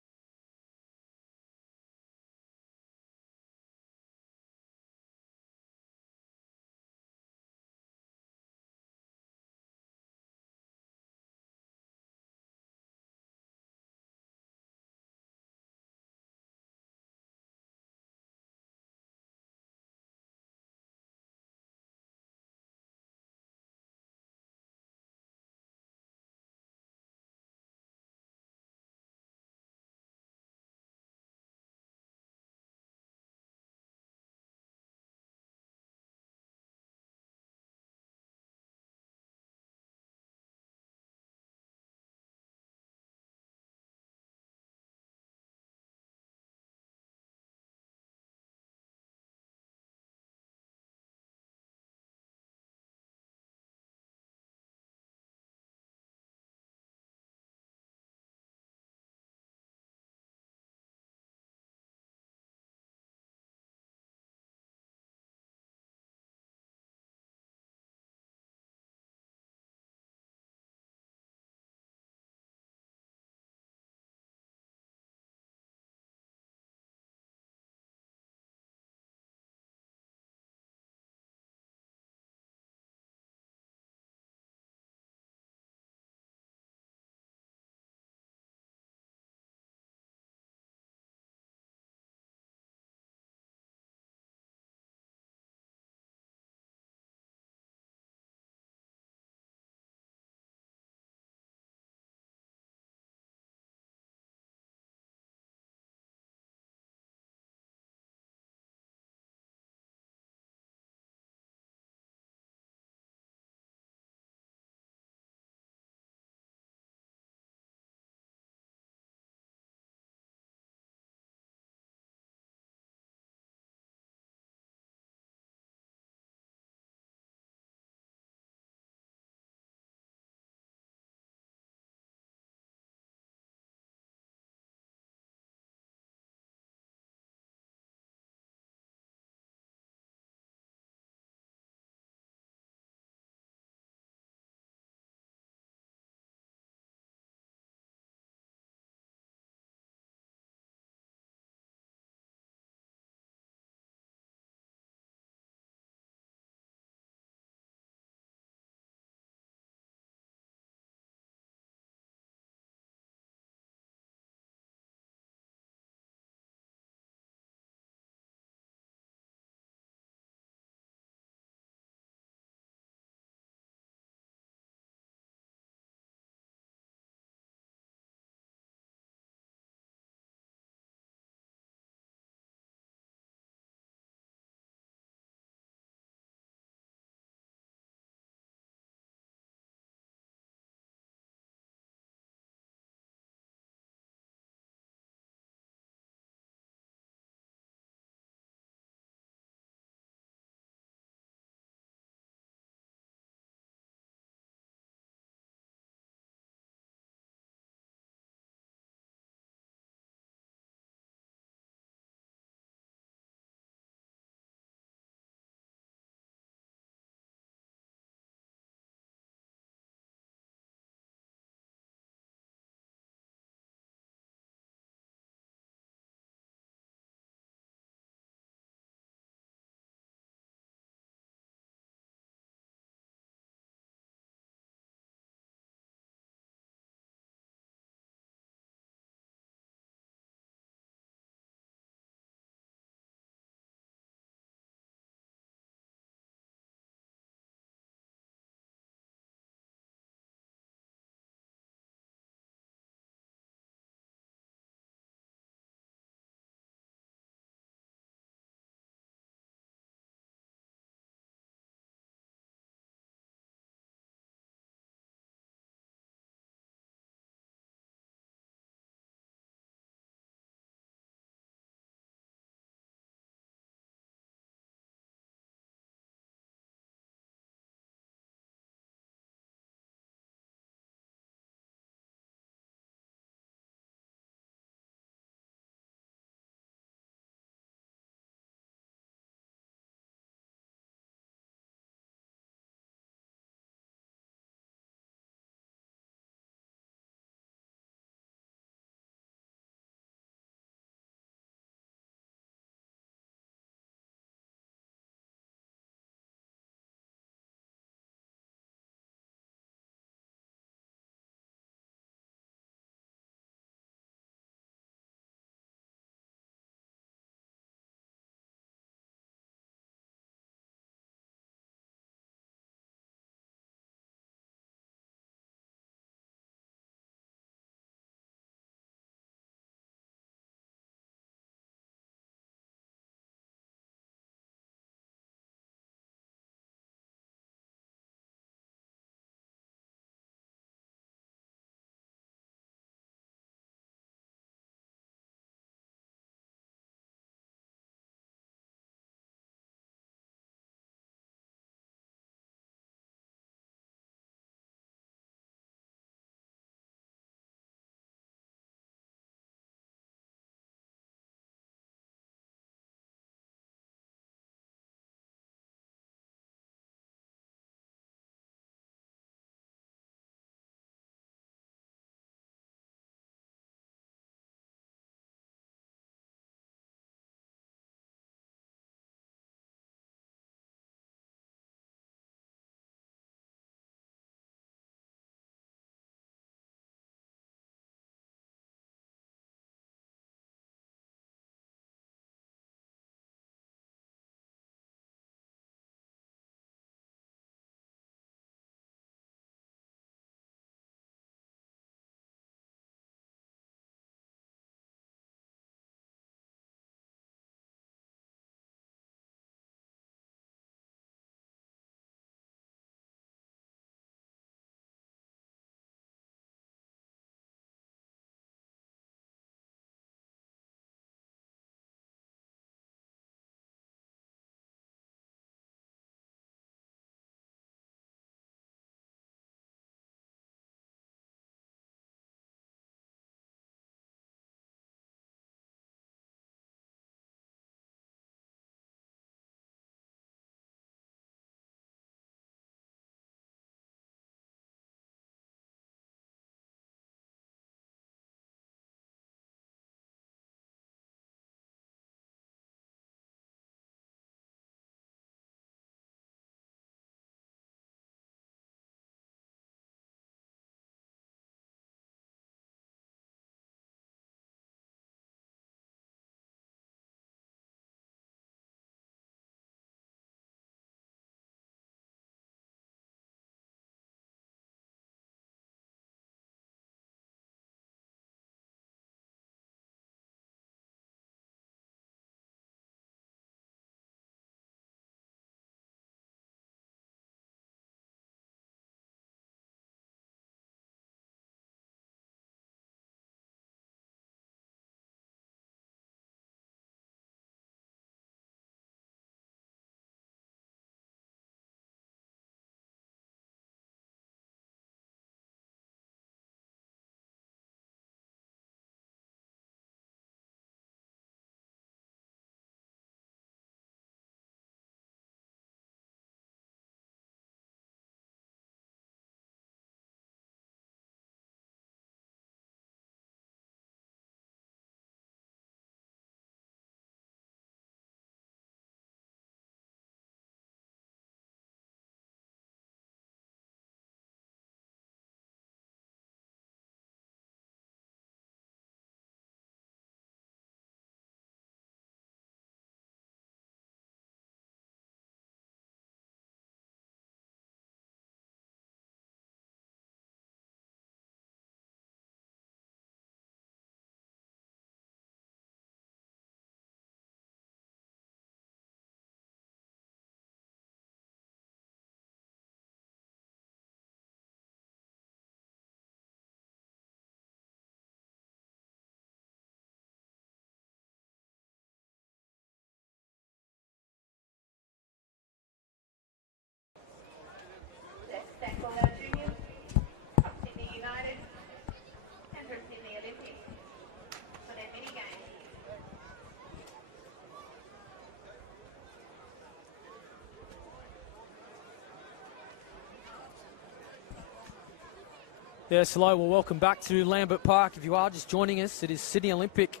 Yes, hello. Well, welcome back to Lambert Park. If you are just joining us, it is Sydney Olympic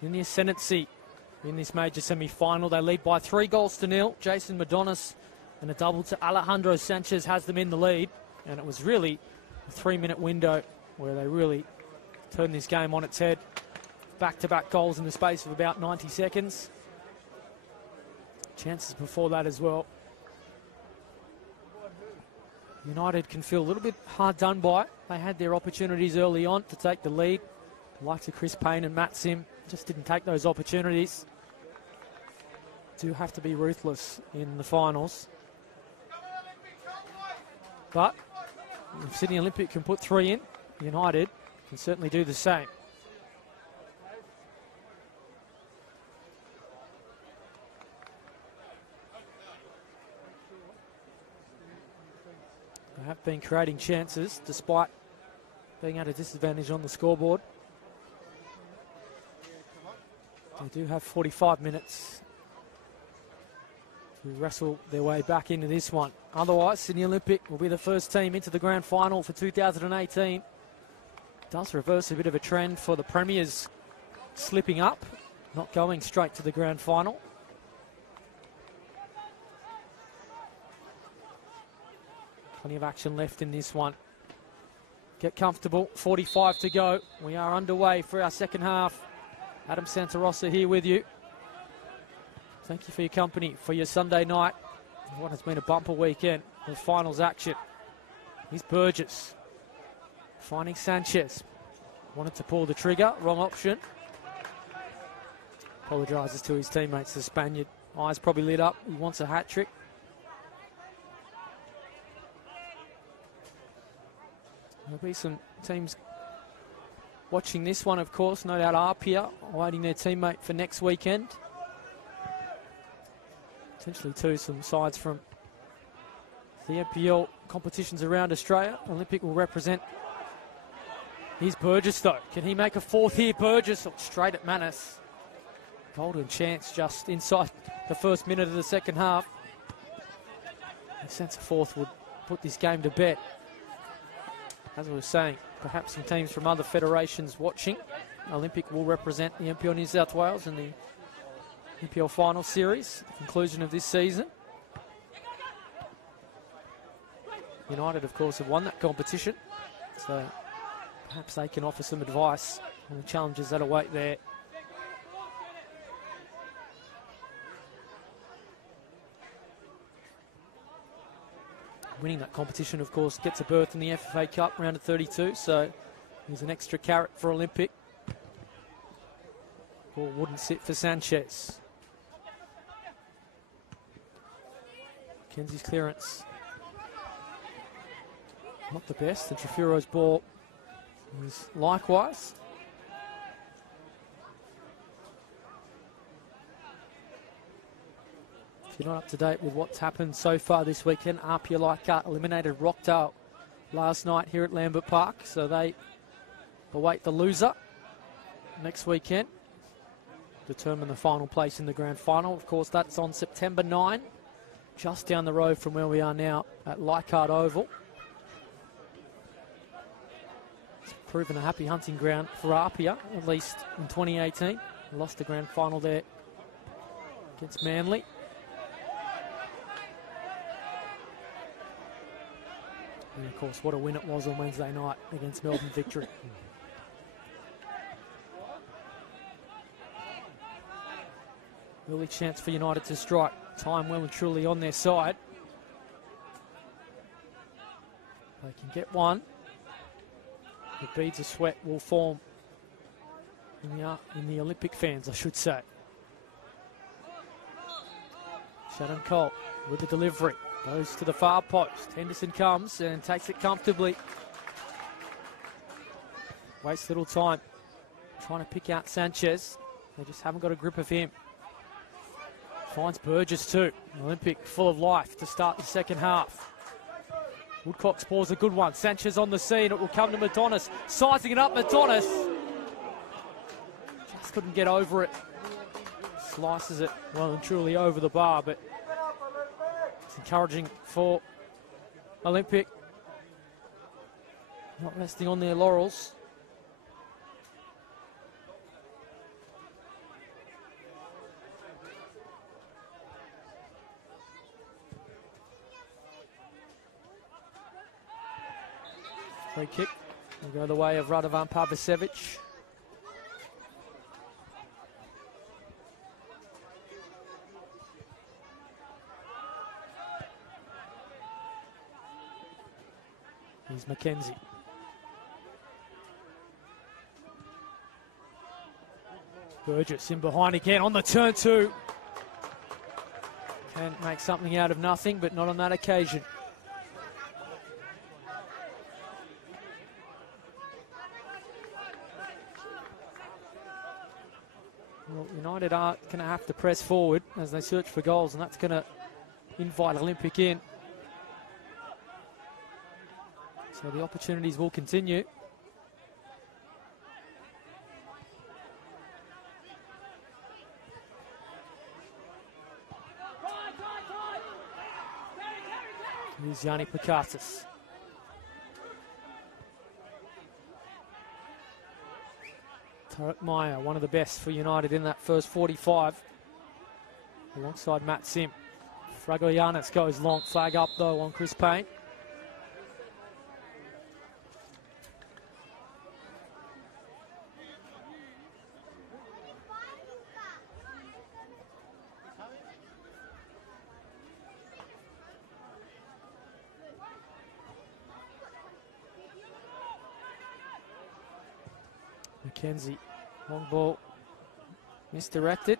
in the ascendancy in this major semi-final. They lead by 3-0. Jason Madonis and a double to Alejandro Sanchez has them in the lead. And it was really a 3-minute window where they really turned this game on its head. Back-to-back goals in the space of about 90 seconds. Chances before that as well. United can feel a little bit hard done by. They had their opportunities early on to take the lead. The likes of Chris Payne and Matt Sim just didn't take those opportunities. Do have to be ruthless in the finals. But if Sydney Olympic can put 3 in, United can certainly do the same. They have been creating chances despite being at a disadvantage on the scoreboard. They do have 45 minutes to wrestle their way back into this one. Otherwise, Sydney Olympic will be the first team into the grand final for 2018. Does reverse a bit of a trend for the Premiers slipping up, not going straight to the grand final. Plenty of action left in this one. Get comfortable, 45 to go. We are underway for our second half. Adam Santarossa here with you. Thank you for your company for your Sunday night. What has been a bumper weekend of finals action. Here's Burgess finding Sanchez. Wanted to pull the trigger, wrong option. Apologises to his teammates, the Spaniard. Eyes probably lit up, he wants a hat-trick. There'll be some teams watching this one, of course. No doubt Arpia awaiting their teammate for next weekend. Potentially too some sides from the NPL competitions around Australia. Olympic will represent. Here's Burgess though. Can he make a fourth here? Burgess straight at Manis. Golden chance just inside the first minute of the second half. A sense of fourth would put this game to bed. As I was saying, perhaps some teams from other federations watching. Olympic will represent the NPL New South Wales in the NPL final series, the conclusion of this season. United, of course, have won that competition, so perhaps they can offer some advice on the challenges that await there. Winning that competition, of course, gets a berth in the FFA Cup round of 32, so there's an extra carrot for Olympic. Ball wouldn't sit for Sanchez. Kenzie's clearance not the best, and Trefuro's ball is likewise. If you're not up to date with what's happened so far this weekend, Arpia Leichhardt eliminated Rockdale last night here at Lambert Park, so they await the loser next weekend. Determine the final place in the grand final. Of course, that's on September 9, just down the road from where we are now at Leichhardt Oval. It's proven a happy hunting ground for Arpia, at least in 2018. They lost the grand final there against Manly. And of course, what a win it was on Wednesday night against Melbourne Victory. Early chance for United to strike. Time well and truly on their side. They can get one. The beads of sweat will form in the Olympic fans, I should say. Shannon Cole with the delivery. Goes to the far post. Henderson comes and takes it comfortably. Wastes little time trying to pick out Sanchez. They just haven't got a grip of him. Finds Burgess too. Olympic full of life to start the second half. Woodcock's ball's a good one. Sanchez on the scene. It will come to Madonis. Sizing it up, Madonis. Just couldn't get over it. Slices it well and truly over the bar, but it's encouraging for Olympic. Not resting on their laurels. Free kick will go the way of Radovan Pavicevic. Here's Mackenzie. Burgess in behind again on the turn two. Can make something out of nothing, but not on that occasion. Well, United are going to have to press forward as they search for goals, and that's going to invite Olympic in. So the opportunities will continue. Here's Yanni Pakatis. Tarek Meyer, one of the best for United in that first 45, alongside Matt Sim. Fragoyanis goes long, flag up though on Chris Payne. Mackenzie, long ball, misdirected.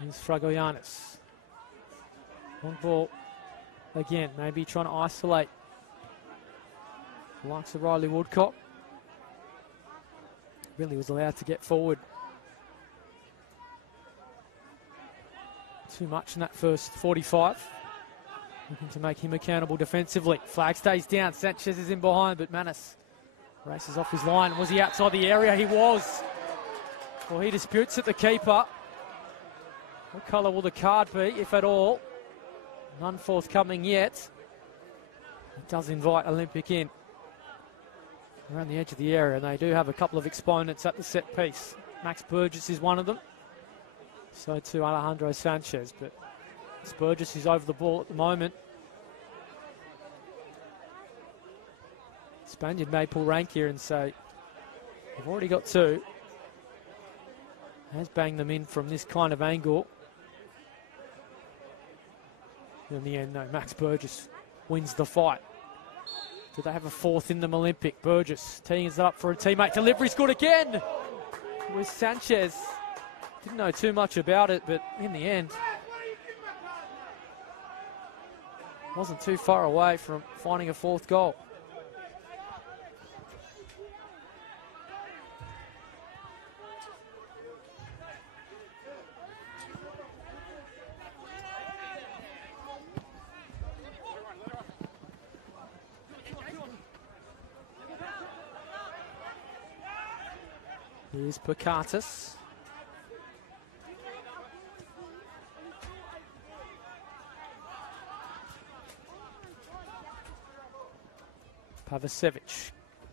Here's Fragoyanis. Long ball again, maybe trying to isolate the likes of Riley Woodcock. Really was allowed to get forward too much in that first 45. Looking to make him accountable defensively. Flag stays down. Sanchez is in behind, but Manis races off his line. Was he outside the area? He was. Well, he disputes it, the keeper. What colour will the card be, if at all? None forthcoming yet. It does invite Olympic in. Around the edge of the area, and they do have a couple of exponents at the set piece. Max Burgess is one of them. So too Alejandro Sanchez, but Burgess is over the ball at the moment. Spaniard may pull rank here and say, we've already got two. Has banged them in from this kind of angle. In the end, no, Max Burgess wins the fight. Do they have a fourth in them Olympic? Burgess teeing it up for a teammate. Delivery's good again with Sanchez. Didn't know too much about it, but in the end, wasn't too far away from finding a fourth goal. Here's Pakatis. Pavicevic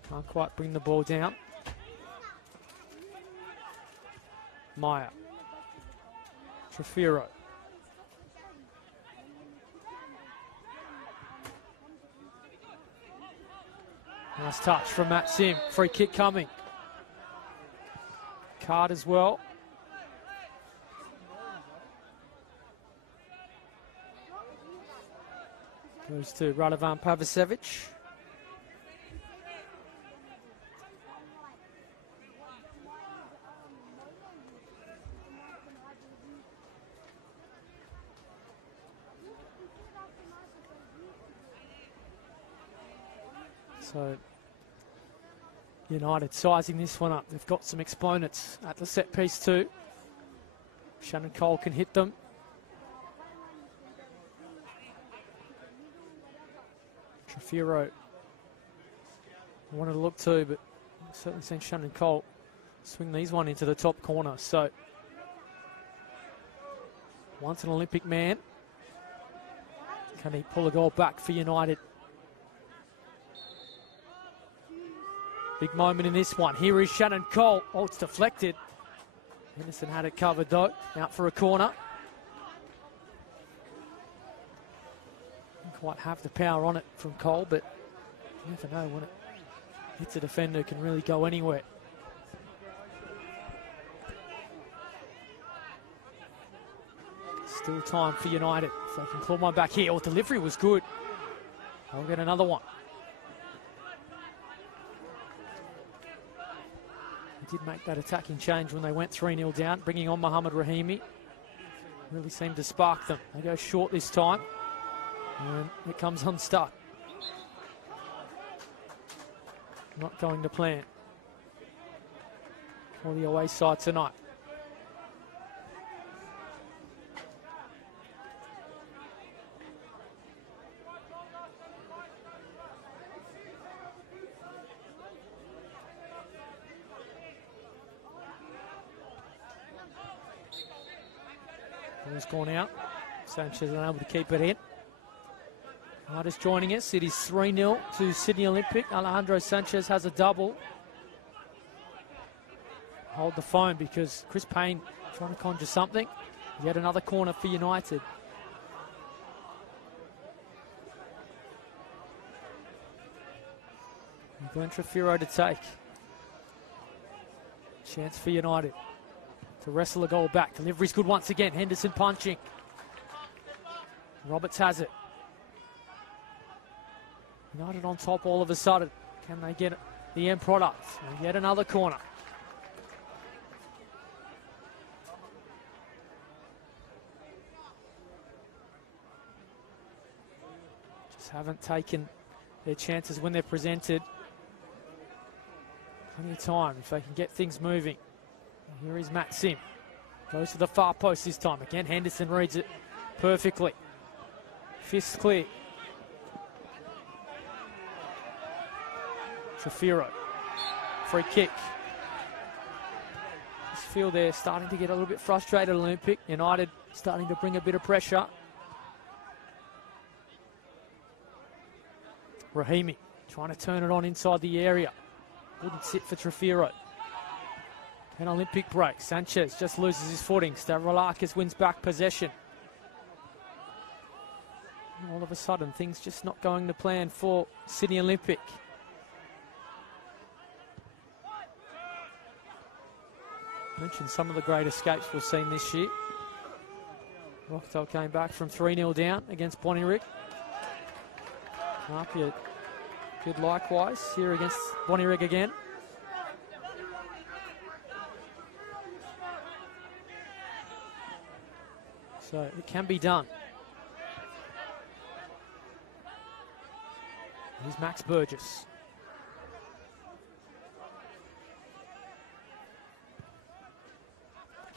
can't quite bring the ball down. Meyer. Trefiro. Nice touch from Matt Sim. Free kick coming. Card as well. Goes to Radovan Pavicevic. So United sizing this one up. They've got some exponents at the set piece too. Shannon Cole can hit them. Trefiro wanted to look too, but I've certainly seen Shannon Cole swing these one into the top corner. So once an Olympic man, Can he pull a goal back for United? Big moment in this one. Here is Shannon Cole. Oh, it's deflected. Henderson had it covered though. Out for a corner. Didn't quite have the power on it from Cole, but you never know when it hits a defender, it can really go anywhere. Still time for United. If they can claw one back here. Oh, delivery was good. I'll get another one. They did make that attacking change when they went 3-0 down, bringing on Mohamed Rahimi. Really seemed to spark them. They go short this time, and it comes unstuck. Not going to plan for the away side tonight. Ball's gone out. Sanchez unable to keep it in. Just joining us. It is 3-0 to Sydney Olympic. Alejandro Sanchez has a double. Hold the phone because Chris Payne trying to conjure something. Yet another corner for United. Glenn Trefiro to take. Chance for United to wrestle a goal back. Delivery's good once again. Henderson punching. Roberts has it. United on top all of a sudden. Can they get the end product? And yet another corner. Just haven't taken their chances when they're presented. Plenty of time if they can get things moving. And here is Matt Sim. Goes to the far post this time. Again, Henderson reads it perfectly. Fists clear. Trefiro. Free kick. Just feel they're starting to get a little bit frustrated, Olympic. United starting to bring a bit of pressure. Rahimi trying to turn it on inside the area. Wouldn't sit for Trefiro. An Olympic break. Sanchez just loses his footing. Stavroulakis wins back possession. And all of a sudden, things just not going to plan for Sydney Olympic. Mentioned some of the great escapes we've seen this year. Rockdale came back from 3-0 down against Bonnyrigg. Apia did likewise here against Bonnyrigg again. So it can be done. Here's Max Burgess.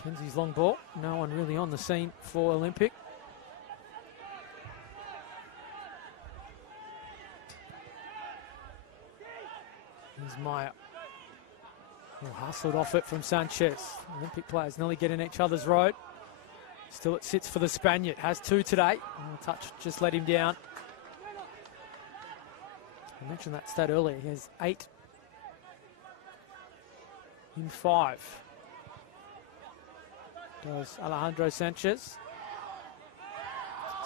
Kenzie's long ball. No one really on the scene for Olympic. Here's Meyer. Oh, hustled off it from Sanchez. Olympic players nearly get in each other's road. Still it sits for the Spaniard. Has two today. And the touch just let him down. I mentioned that stat earlier. He has 8 in 5. Does Alejandro Sanchez.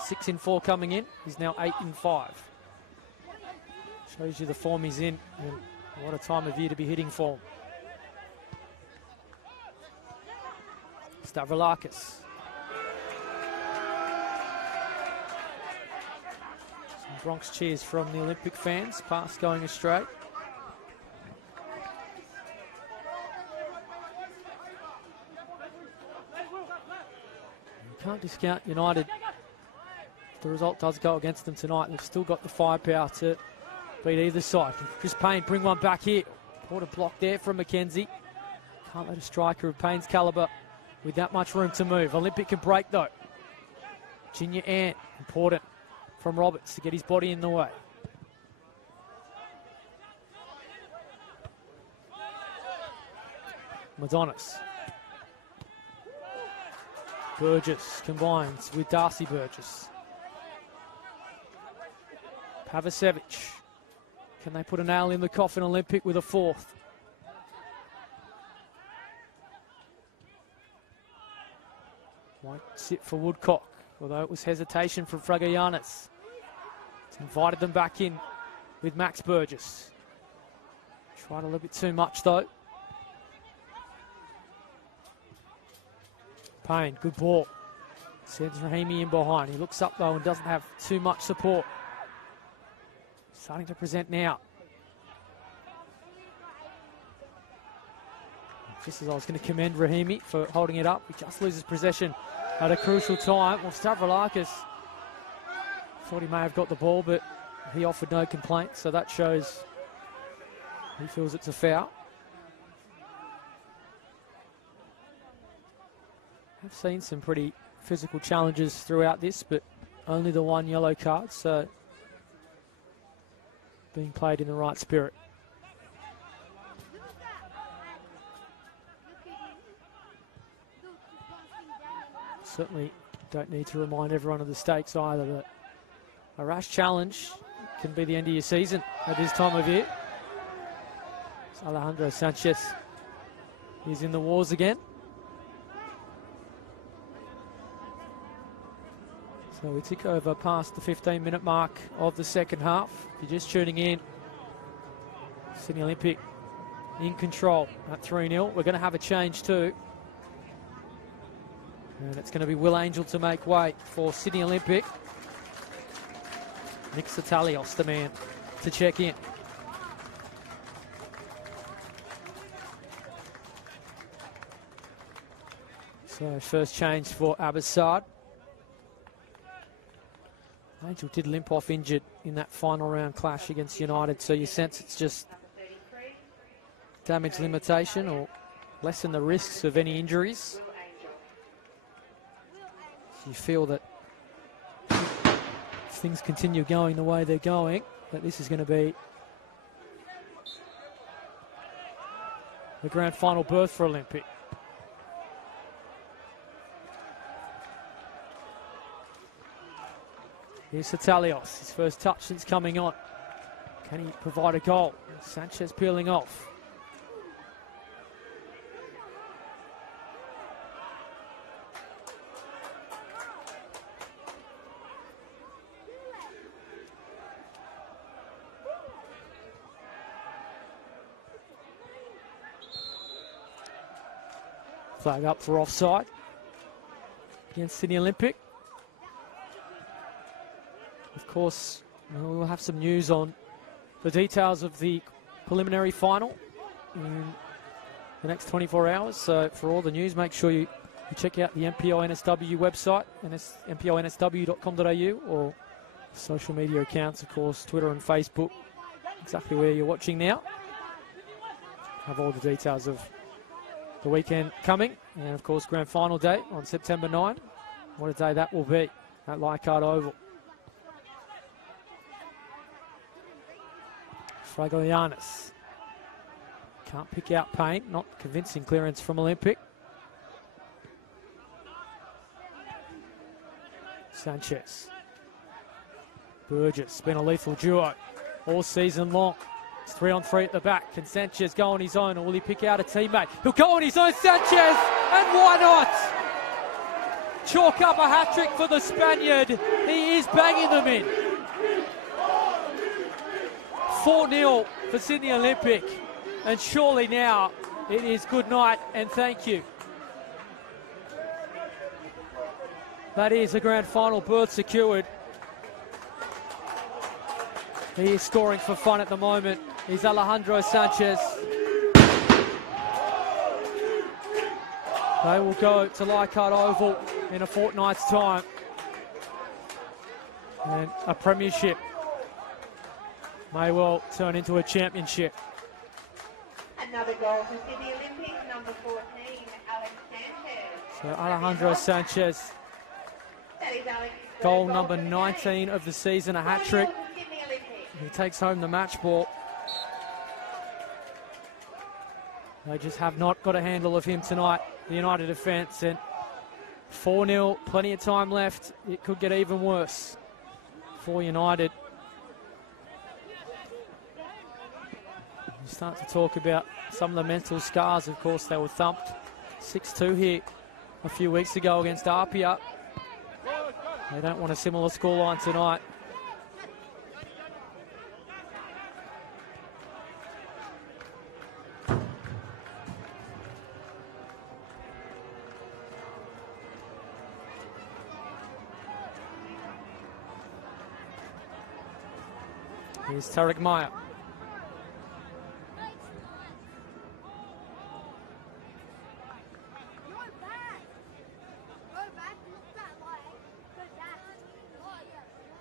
6 in 4 coming in. He's now 8 in 5. Shows you the form he's in and what a time of year to be hitting form. Stavroulakis. Some Bronx cheers from the Olympic fans. Pass going astray. Can't discount United. If the result does go against them tonight, they've still got the firepower to beat either side. Can Chris Payne bring one back here? What a block there from McKenzie. Can't let a striker of Payne's calibre with that much room to move. Olympic can break though. Junior Ant, important from Roberts to get his body in the way. Madonis. Burgess combines with Darcy Burgess. Pavicevic. Can they put a nail in the coffin Olympic with a fourth? Won't sit for Woodcock, although it was hesitation from Fragayanis. It's invited them back in with Max Burgess. Tried a little bit too much though. Payne, good ball. Sends Rahimi in behind. He looks up though and doesn't have too much support. Starting to present now. Just as I was going to commend Rahimi for holding it up, he just loses possession at a crucial time. Well, Stavroulakis thought he may have got the ball, but he offered no complaint, so that shows he feels it's a foul. I've seen some pretty physical challenges throughout this, but only the one yellow card, so being played in the right spirit. Certainly don't need to remind everyone of the stakes either, but a rash challenge can be the end of your season at this time of year. So Alejandro Sanchez is in the wars again. So we tick over past the 15-minute mark of the second half. If you're just tuning in, Sydney Olympic in control at 3-0. We're going to have a change too. And it's going to be Will Angel to make way for Sydney Olympic. Nick Satalios, the man to check in. So first change for Abbassad. Angel did limp off injured in that final round clash against United, so you sense it's just damage limitation or lessen the risks of any injuries. So you feel that if things continue going the way they're going, that this is going to be the grand final berth for Olympic. Here's Satalios, his first touch since coming on. Can he provide a goal? Sanchez peeling off. Flag up for offside against Sydney Olympic. Of course, we'll have some news on the details of the preliminary final in the next 24 hours. So for all the news, make sure you check out the MPO NSW website, mponsw.com.au, or social media accounts, of course, Twitter and Facebook, exactly where you're watching now. Have all the details of the weekend coming, and of course grand final day on September 9. What a day that will be at Leichhardt Oval. Fragayanis can't pick out Payne, not convincing clearance from Olympic. Sanchez. Burgess, been a lethal duo all season long. It's 3-on-3 at the back. Can Sanchez go on his own, or will he pick out a teammate? He'll go on his own, Sanchez, and why not? Chalk up a hat-trick for the Spaniard. He is banging them in. 4-0 for Sydney Olympic, and surely now it is good night and thank you. That is a grand final berth secured. He is scoring for fun at the moment. He's Alejandro Sanchez. They will go to Leichhardt Oval in a fortnight's time. And a premiership may well turn into a championship. Another goal for Sydney Olympic, number 14, Alex Sanchez. So Alejandro Sanchez, That is Alex. goal number 19 of the season, a hat-trick. He takes home the match ball. They just have not got a handle of him tonight, the United defence. And 4-0, plenty of time left. It could get even worse for United. start to talk about some of the mental scars. Of course, they were thumped 6-2 here a few weeks ago against Apia. They don't want a similar scoreline tonight. Here's Tarek Meyer.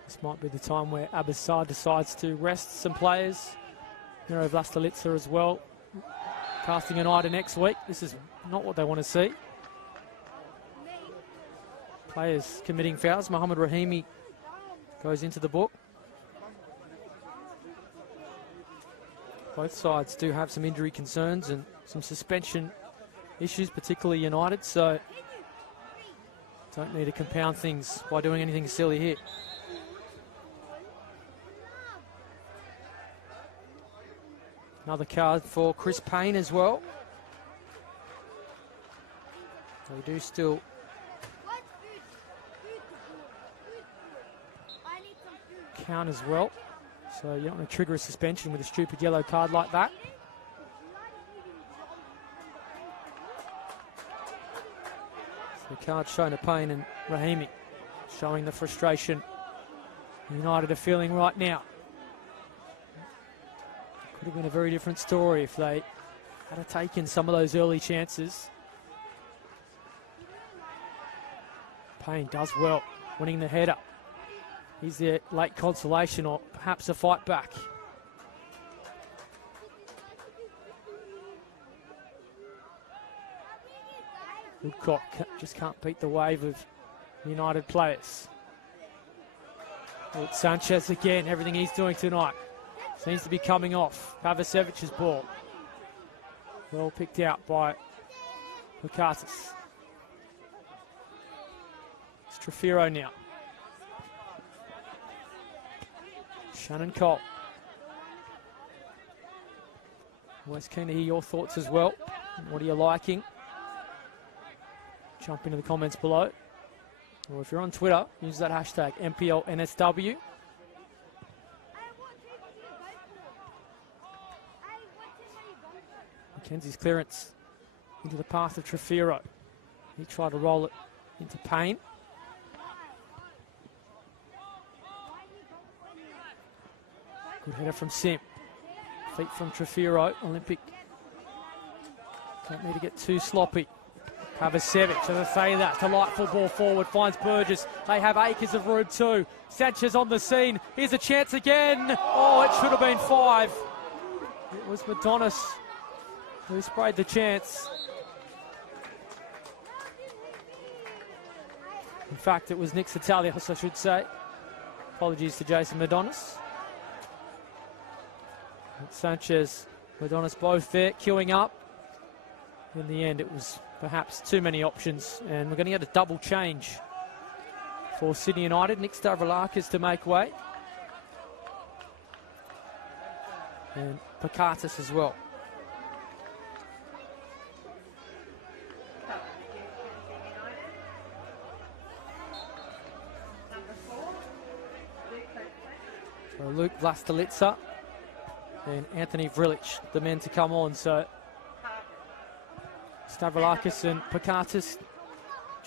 This might be the time where Abbassad decides to rest some players. Miro Vlastelica as well. Casting an eye to next week. This is not what they want to see. Players committing fouls. Mohammed Rahimi goes into the book. Both sides do have some injury concerns and some suspension issues, particularly United, so don't need to compound things by doing anything silly here. Another card for Chris Payne as well. They do still count as well. So you don't want to trigger a suspension with a stupid yellow card like that. So the card shown to Payne and Rahimi, showing the frustration United are feeling right now. Could have been a very different story if they had taken some of those early chances. Payne does well, winning the header. Is there late consolation or perhaps a fight back? Woodcock just can't beat the wave of United players. It's Sanchez again, everything he's doing tonight seems to be coming off. Pavasevic's ball. Well picked out by Pakatis. It's Trefiro now. Shannon Cole. Always keen to hear your thoughts as well. What are you liking? Jump into the comments below. Or if you're on Twitter, use that hashtag MPLNSW. Mackenzie's clearance into the path of Trefiro. He tried to roll it into Payne. Good header from Sim. Feet from Trefiro. Olympic don't need to get too sloppy. Pavasevic, as I say that, delightful ball forward, finds Burgess. They have acres of room too. Sanchez on the scene. Here's a chance again. Oh, it should have been 5. It was Madonis who sprayed the chance. In fact, it was Nick Satalios, I should say. Apologies to Jason Madonis. Sanchez, Madonis both there, queuing up. In the end, it was perhaps too many options, and we're going to get a double change for Sydney United. Nick Stavroulakis to make way. And Pakatis as well. So Luke Vlastelica and Anthony Vrilic, the men to come on. So Stavroulakis and Pakatis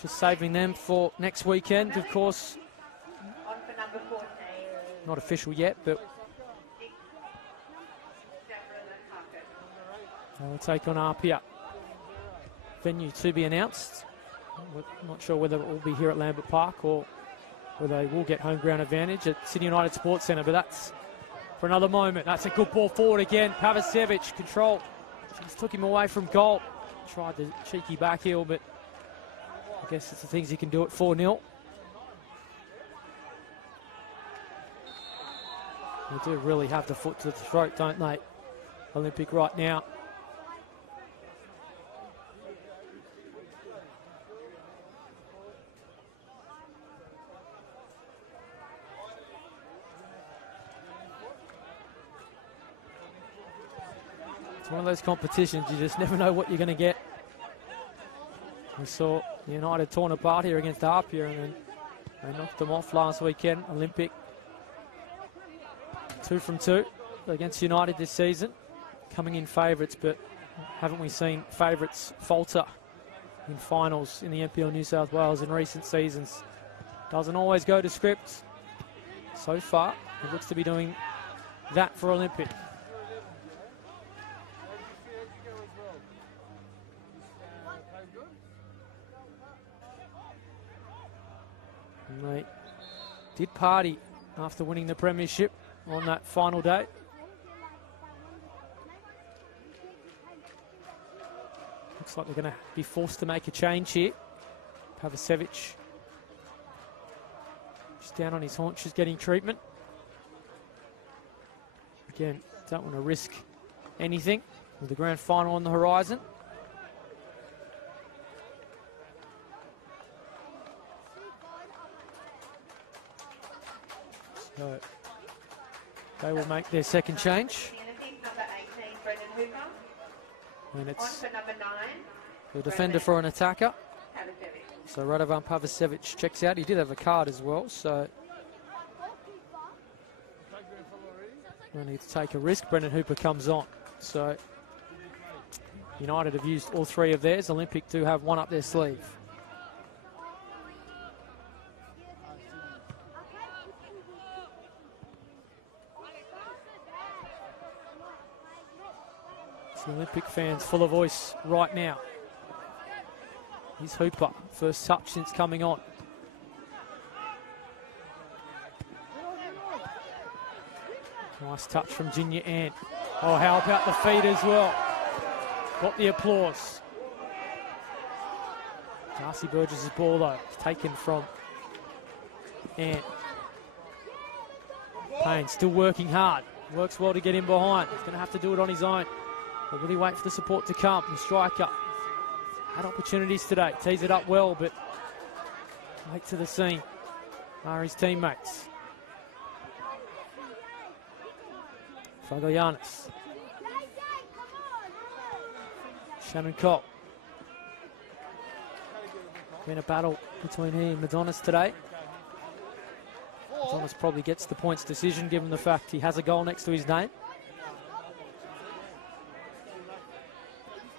just saving them for next weekend, of course. Not official yet, but they'll take on Apia. Venue to be announced. We're not sure whether it will be here at Lambert Park or whether they will get home ground advantage at Sydney United Sports Centre, but that's for another moment. That's a good ball forward again. Pavasevic control. Just took him away from goal. Tried the cheeky back heel, but I guess it's the things he can do at 4-0. They do really have the foot to the throat, don't they? Olympic right now. one of those competitions, you just never know what you're going to get. We saw United torn apart here against Apia, and then they knocked them off last weekend. Olympic 2 from 2 against United this season, coming in favourites, but haven't we seen favourites falter in finals in the NPL New South Wales in recent seasons? Doesn't always go to script. So far, it looks to be doing that for Olympic. And they did party after winning the premiership on that final day. Looks like they're going to be forced to make a change here. Pavicevic just down on his haunches getting treatment. Again, don't want to risk anything with the grand final on the horizon. So they will make their second change. And it's the defender for an attacker. So Radovan Pavicevic checks out. He did have a card as well, so we need to take a risk. Brendan Hooper comes on. So United have used all 3 of theirs. Olympic do have one up their sleeve. So Olympic fans full of voice right now. Here's Hooper, first touch since coming on. Nice touch from Junior Ant. Oh, how about the feed as well? Got the applause. Darcy Burgess' ball though, taken from Ant. Payne still working hard. Works well to get in behind. He's going to have to do it on his own. Or will he wait for the support to come? The striker had opportunities today. Tees it up well, but late to the scene are his teammates. Fragoyanis. Shannon Cole. Been a battle between he and Madonis today. Madonis probably gets the points decision given the fact he has a goal next to his name.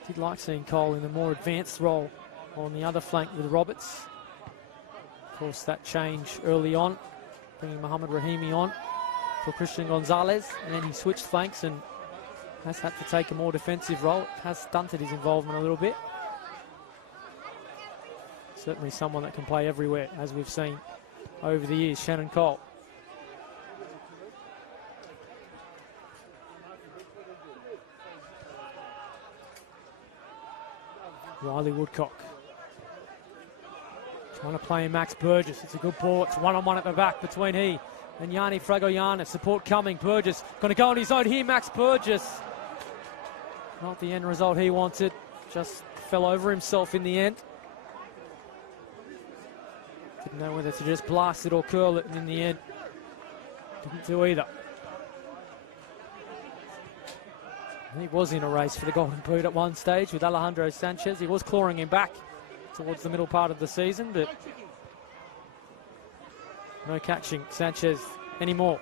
Did like seeing Cole in a more advanced role on the other flank with Roberts. Of course, that change early on, bringing Mohamed Rahimi on for Christian Gonzalez, and then he switched flanks and has had to take a more defensive role. It has stunted his involvement a little bit. Certainly someone that can play everywhere, as we've seen over the years. Shannon Cole. Riley Woodcock trying to play in Max Burgess. It's a good ball. It's one-on-one at the back between he and Yanni Fragoyanis. Support coming. Burgess going to go on his own here. Max Burgess. Not the end result he wanted. Just fell over himself in the end. Didn't know whether to just blast it or curl it, and in the end, didn't do either. He was in a race for the Golden Boot at one stage with Alejandro Sanchez. He was clawing him back towards the middle part of the season, but no catching Sanchez anymore.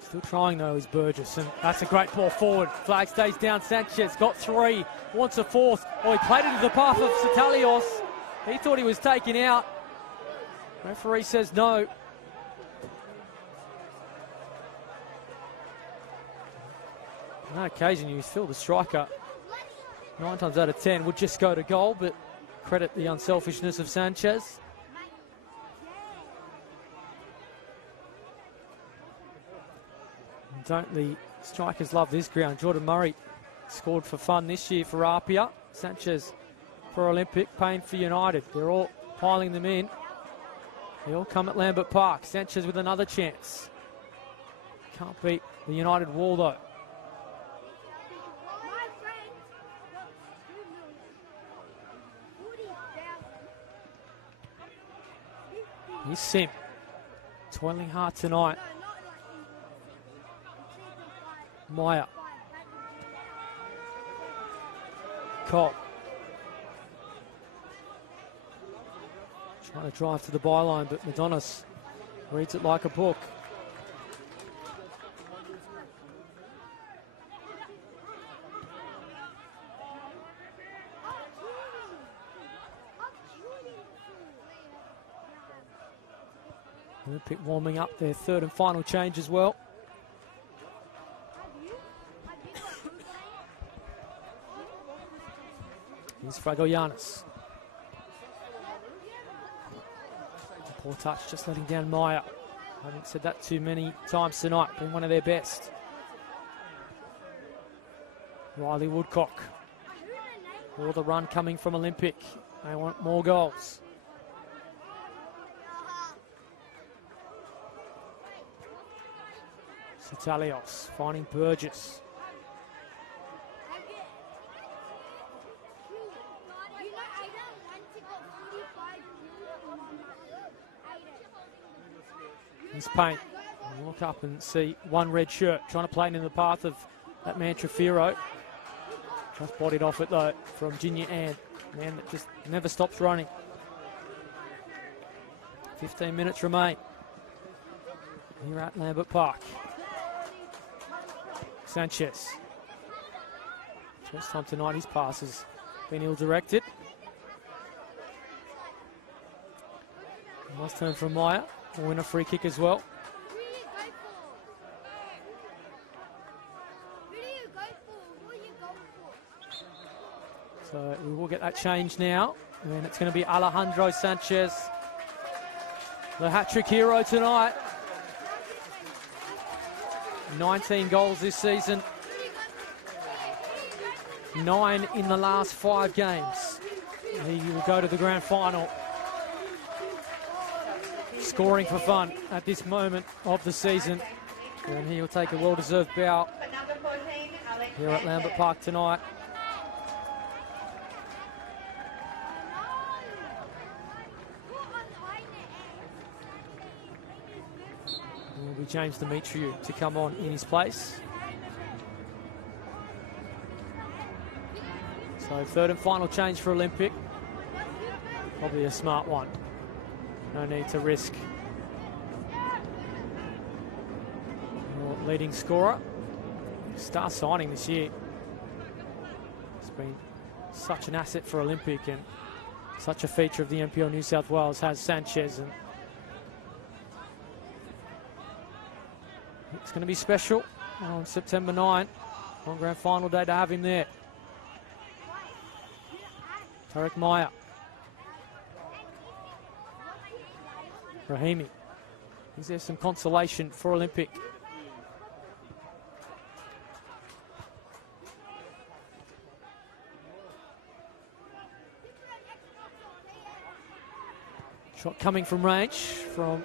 Still trying though is Burgess, and that's a great ball forward. Flag stays down. Sanchez got 3, wants a 4th. Oh, he played it into the path of Satalios. He thought he was taken out. Referee says no. On that occasion, you feel the striker 9 times out of 10 would just go to goal, but credit the unselfishness of Sanchez. And don't the strikers love this ground? Jordan Murray scored for fun this year for Apia. Sanchez for Olympic, Payne for United. They're all piling them in. They all come at Lambert Park. Sanchez with another chance. Can't beat the United wall though. Here's Sim. Toiling hard tonight. Meyer. Cobb. Trying to drive to the byline, but Madonis reads it like a book. Olympic warming up their third and final change as well. Here's Fragoyanis. Poor touch, just letting down Meyer. I haven't said that too many times tonight, been one of their best. Riley Woodcock. All the run coming from Olympic. They want more goals. Sitalios finding Burgess. Here's Payne. Look up and see one red shirt trying to play it in the path of that man Trefiro. Just bodied off it though from Jinya Ann. Man that just never stops running. 15 minutes remain here at Lambert Park. Sanchez. First time tonight his pass has been ill-directed. Nice turn from Meyer. We'll win a free kick as well. So we will get that change now. And it's going to be Alejandro Sanchez, the hat-trick hero tonight. 19 goals this season. 9 in the last 5 games. He will go to the grand final. Scoring for fun at this moment of the season. And he will take a well-deserved bow here at Lambert Park tonight. It will be James Demetriou to come on in his place. So third and final change for Olympic. Probably a smart one. No need to risk your leading scorer. Star signing this year. It's been such an asset for Olympic and such a feature of the NPL New South Wales has Sanchez. And it's going to be special on September 9 on grand final day to have him there. Tarek Meyer. Rahimi. Is there some consolation for Olympic? Shot coming from range from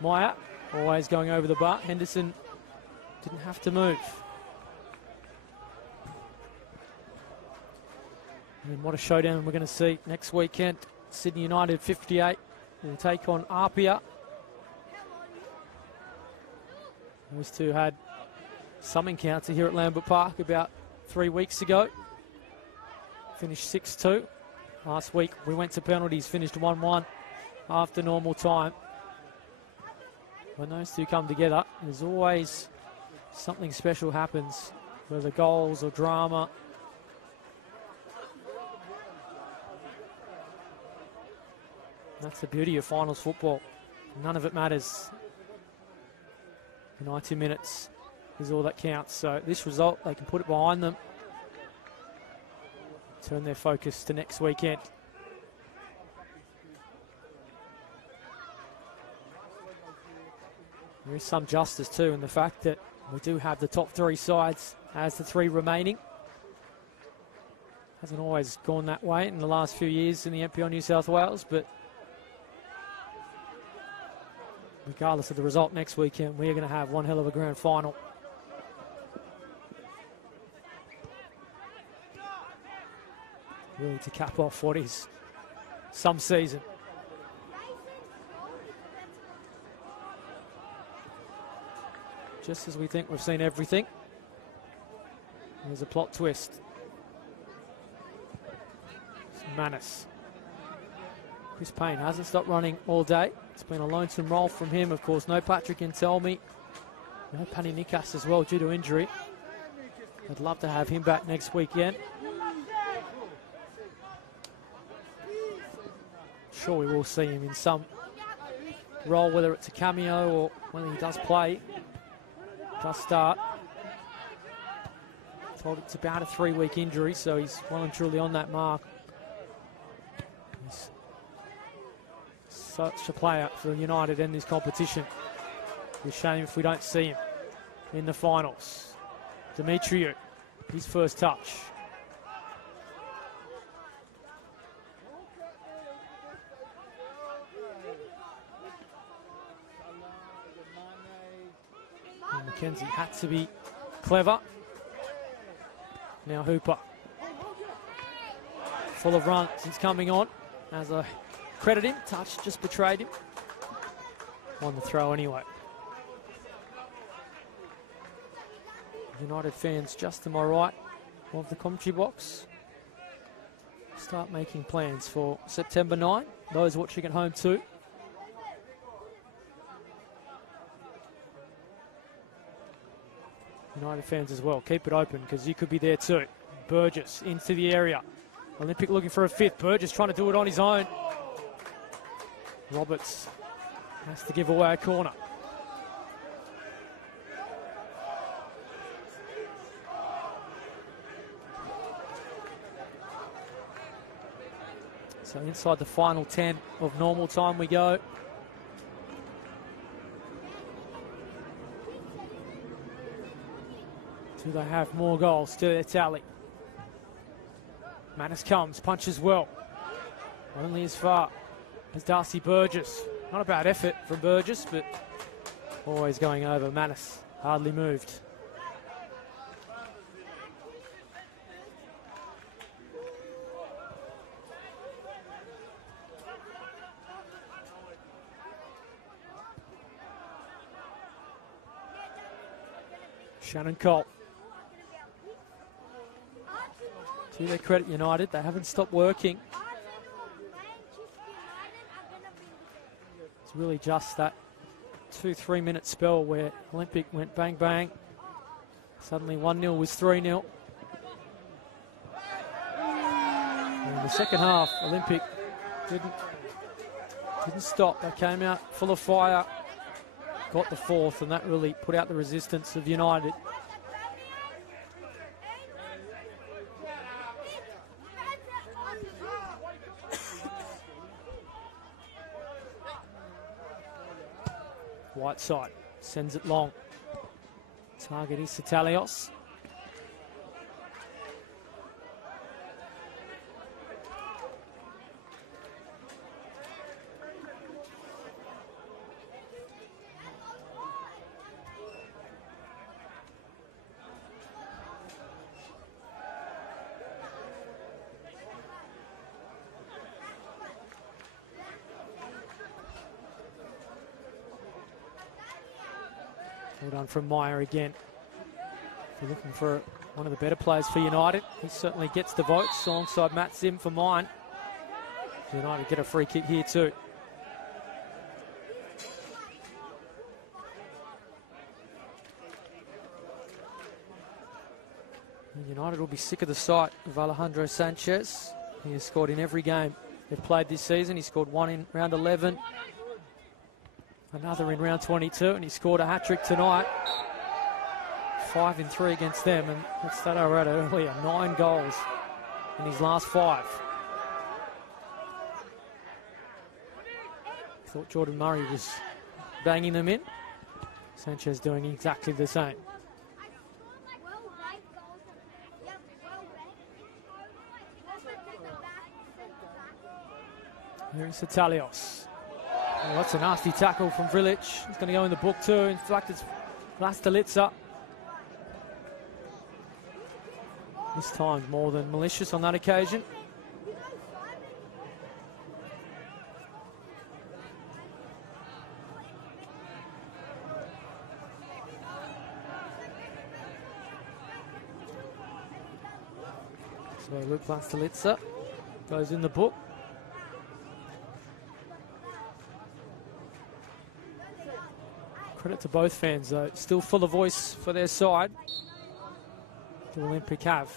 Meyer. Always going over the bar. Henderson didn't have to move. And what a showdown we're going to see next weekend. Sydney United 58 will take on Apia. Those two had some encounter here at Lambert Park about 3 weeks ago. Finished 6-2. Last week we went to penalties, finished 1-1 after normal time. When those two come together, there's always something special happens, whether goals or drama. That's the beauty of finals football. None of it matters. The 90 minutes is all that counts. So this result, they can put it behind them. Turn their focus to next weekend. There is some justice too in the fact that we do have the top 3 sides as the 3 remaining. Hasn't always gone that way in the last few years in the NPL New South Wales, but regardless of the result next weekend, we are going to have one hell of a grand final. Really to cap off what is some season. just as we think we've seen everything. There's a plot twist. It's Manus. Chris Payne hasn't stopped running all day. It's been a lonesome role from him. Of course, no Patrick Anselmi. No Pani Nikas as well due to injury. I'd love to have him back next weekend. Sure, we will see him in some role, whether it's a cameo or when he does play, does start. Told it's about a 3-week injury, so he's well and truly on that mark. He's such a player for United in this competition. It's a shame if we don't see him in the finals. Demetriou, his first touch. And McKenzie had to be clever. Now Hooper. Full of runs since coming on. As I credit him, touch just betrayed him. On the throw anyway. United fans just to my right of the commentary box. Start making plans for September 9. Those watching at home too. United fans as well. Keep it open because you could be there too. Burgess into the area. Olympic looking for a fifth. Burgess trying to do it on his own. Roberts has to give away a corner. So inside the final 10 of normal time we go. Do they have more goals to their tally? Manus comes, punches well. Only as far as Darcy Burgess. Not a bad effort from Burgess, but always going over. Manus hardly moved. Shannon Cole. To their credit, United, they haven't stopped working. It's really just that 2-3 minute spell where Olympic went bang bang. Suddenly 1-0 was 3-0. And in the second half, Olympic didn't stop. They came out full of fire, got the fourth, and that really put out the resistance of United. Whiteside sends it long. Target is Satalios. Well done from Meyer again. If you're looking for one of the better players for United, he certainly gets the votes alongside Matt Sim for mine. United get a free kick here too. And United will be sick of the sight of Alejandro Sanchez. He has scored in every game they've played this season. He scored one in round 11. Another in round 22, and he scored a hat-trick tonight. 5 in 3 against them, and that's that I read earlier. 9 goals in his last 5. Thought Jordan Murray was banging them in. Sanchez doing exactly the same. Here's Satalios. Oh, that's a nasty tackle from Vrilic. It's going to go in the book too. In fact, it's Vlastelica. This time more than malicious on that occasion. So Luke Stalitza goes in the book. Credit to both fans, though. Still full of voice for their side. The Olympic have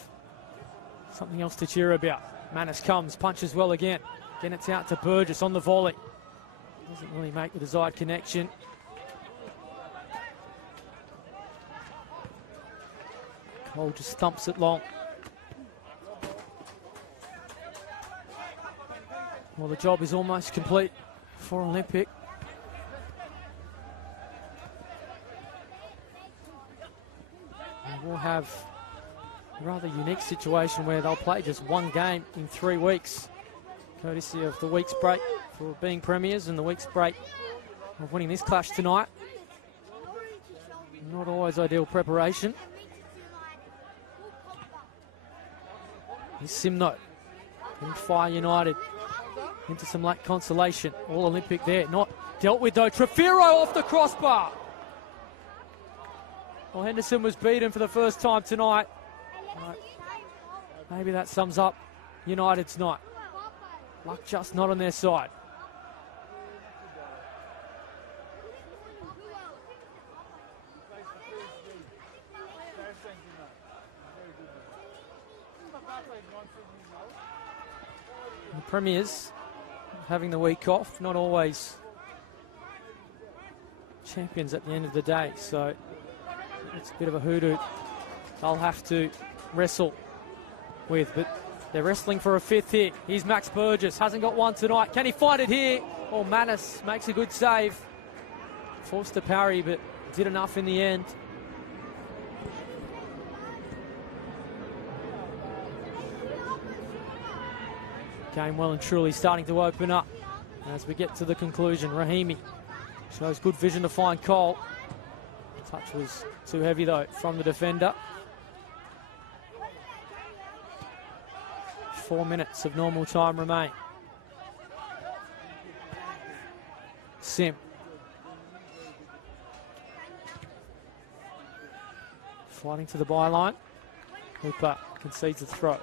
something else to cheer about. Manus comes, punches well again. Again, it's out to Burgess on the volley. Doesn't really make the desired connection. Cole just stumps it long. Well, the job is almost complete for Olympic. And we'll have a rather unique situation where they'll play just one game in 3 weeks, courtesy of the week's break for being premiers and the week's break of winning this clash tonight. Not always ideal preparation. Here's Simno, and Fire United into some late consolation. All Olympic there, not dealt with though. Trefiro off the crossbar. Well, Henderson was beaten for the first time tonight. Maybe that sums up United's night. Luck just not on their side. The Premiers having the week off, not always champions at the end of the day, so it's a bit of a hoodoo they'll have to wrestle with, but they're wrestling for a fifth here. Here's Max Burgess, hasn't got one tonight. Can he find it here? Oh, Manus makes a good save. Forced to parry, but did enough in the end. Game well and truly starting to open up as we get to the conclusion. Rahimi shows good vision to find Cole. Touch was too heavy though from the defender. 4 minutes of normal time remain. Sim. Fighting to the byline. Hooper concedes the throw.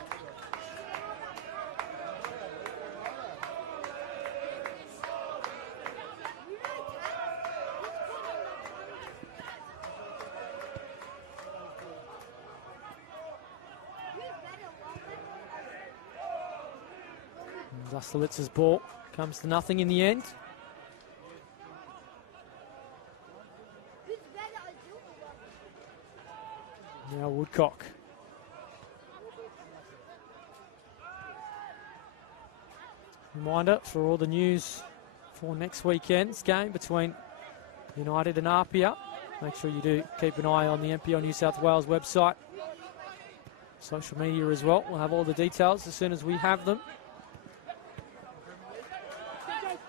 Stalitza's ball comes to nothing in the end. Now Woodcock. Reminder for all the news for next weekend's game between United and Apia. Make sure you do keep an eye on the NPL New South Wales website. Social media as well. We'll have all the details as soon as we have them.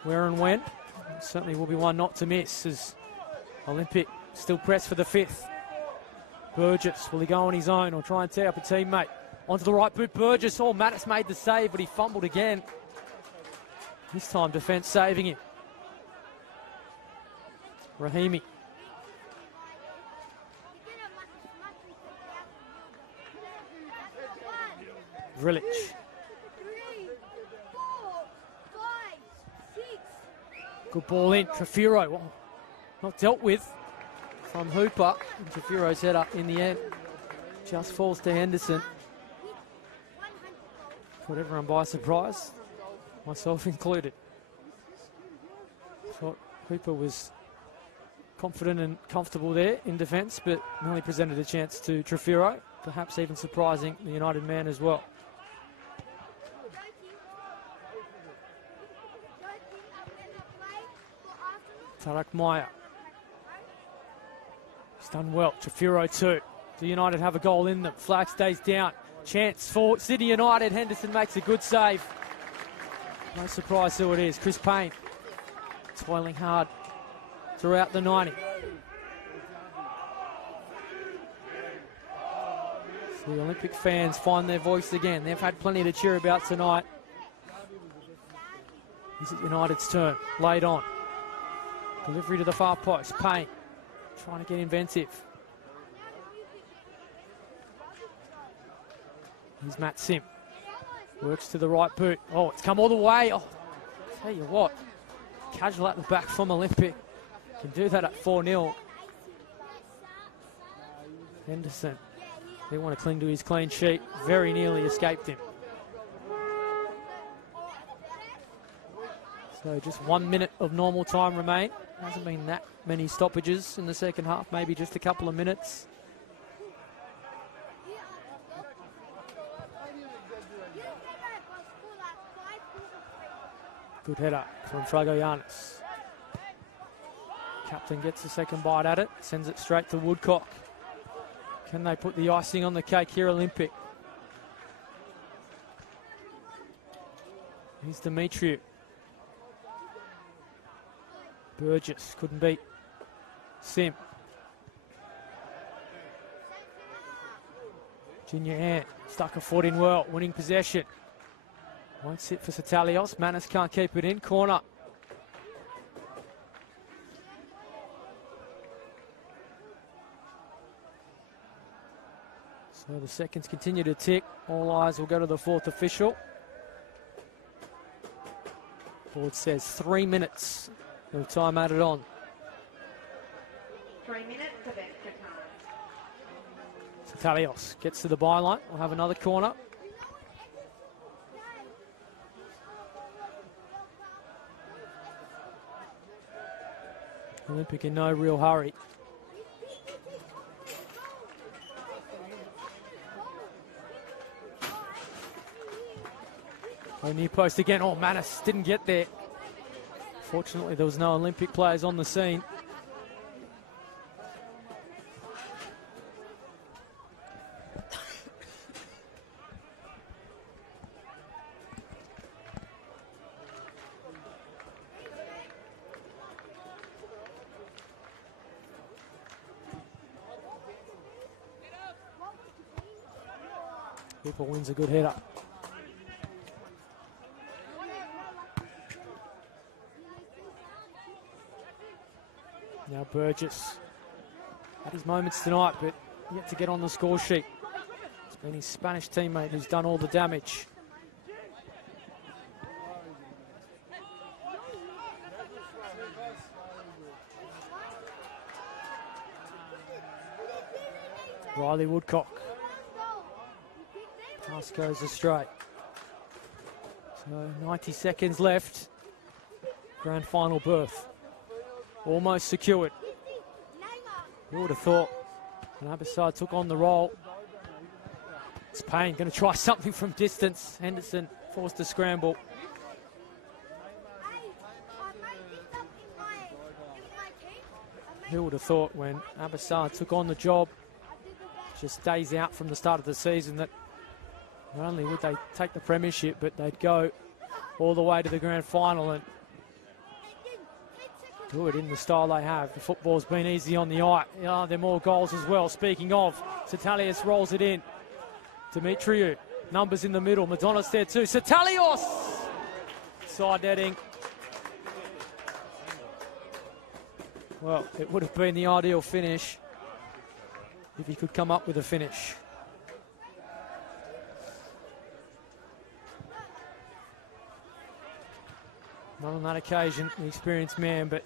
Where and when, certainly will be one not to miss as Olympic still press for the fifth. Burgess, will he go on his own or try and tee up a teammate? Onto the right boot, Burgess. Oh, Mattis made the save, but he fumbled again. This time, defence saving him. Rahimi. Vrillich. Good ball in, Trefiro, well, not dealt with from Hooper. And Trefiro's head up in the end just falls to Henderson. Caught everyone by surprise, myself included. Thought Hooper was confident and comfortable there in defence, but only presented a chance to Trefiro, perhaps even surprising the United man as well. Tarak Meyer. He's done well. Trefiro too. Do United have a goal in them? Flag stays down. Chance for Sydney United. Henderson makes a good save. No surprise who it is. Chris Payne toiling hard throughout the 90. So the Olympic fans find their voice again. They've had plenty to cheer about tonight. Is it United's turn? Laid on. Delivery to the far post. Payne trying to get inventive. Here's Matt Sim. Works to the right boot. Oh, it's come all the way. Oh, tell you what, casual at the back from Olympic. Can do that at 4-0. Henderson, they want to cling to his clean sheet. Very nearly escaped him. So just 1 minute of normal time remain. Hasn't been that many stoppages in the second half, maybe just a couple of minutes. Good header from Fragoyanis. Captain gets the second bite at it, sends it straight to Woodcock. Can they put the icing on the cake here, Olympic? Here's Demetriou. Burgess couldn't beat Sim. Junior Ant stuck a foot in well, winning possession. Won't sit for Satalios. Manis can't keep it in. Corner. So the seconds continue to tick. All eyes will go to the fourth official. Board says 3 minutes of time added on. 3 minutes of extra time. Satalios gets to the byline. We'll have another corner. Olympic in no real hurry. Oh, near post again. Oh, Manis didn't get there. Fortunately, there was no Olympic players on the scene. Cooper wins a good header. Now Burgess had his moments tonight, but yet to get on the score sheet. It's been his Spanish teammate who's done all the damage. Riley Woodcock. Pass goes astray. So 90 seconds left. Grand final berth. Almost secured. Who would have thought when Abasad took on the role? It's Payne going to try something from distance. Henderson forced to scramble. Who would have thought when Abasad took on the job just days out from the start of the season that not only would they take the premiership, but they'd go all the way to the grand final and do it in the style they have. The football's been easy on the eye. There are more goals as well. Speaking of, Satalios rolls it in. Demetriou, numbers in the middle. Madonna's there too. Satalios! Side netting. Well, it would have been the ideal finish if he could come up with a finish. Not on that occasion, the experienced man, but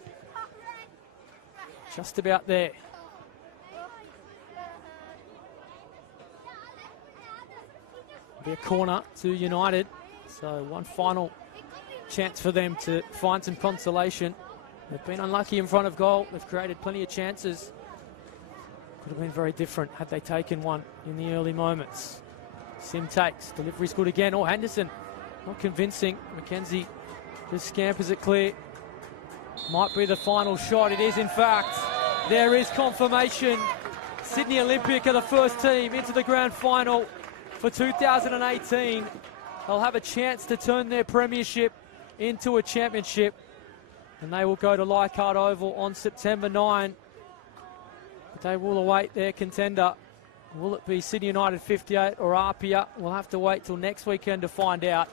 just about there. Be a corner to United, so one final chance for them to find some consolation. They've been unlucky in front of goal. They've created plenty of chances. Could have been very different had they taken one in the early moments. Sim takes, delivery's good again. Oh, Henderson, not convincing. McKenzie just scampers it clear. Might be the final shot. It is, in fact. There is confirmation. Sydney Olympic are the first team into the grand final for 2018. They'll have a chance to turn their premiership into a championship, and they will go to Leichhardt Oval on September 9. But they will await their contender. Will it be Sydney United 58 or Apia? We'll have to wait till next weekend to find out.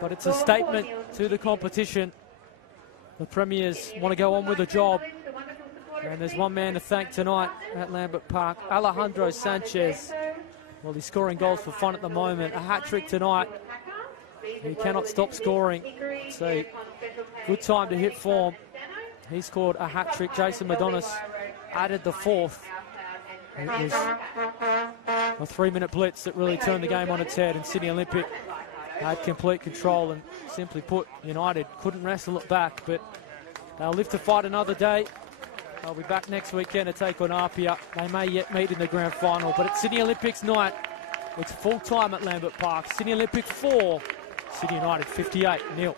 But it's a statement to the competition. The Premiers want to go on with the job. And there's one man to thank tonight at Lambert Park, Alejandro Sanchez. Well, he's scoring goals for fun at the moment. A hat-trick tonight He cannot stop scoring. It's a good time to hit form. He scored a hat-trick. Jason Madonis added the fourth. It was a 3-minute blitz that really turned the game on its head, and Sydney Olympic had complete control, and simply put, United couldn't wrestle it back, but they'll live to fight another day. They'll be back next weekend to take on Apia. They may yet meet in the grand final, but it's Sydney Olympics night. It's full time at Lambert Park. Sydney Olympic 4, Sydney United 58-0.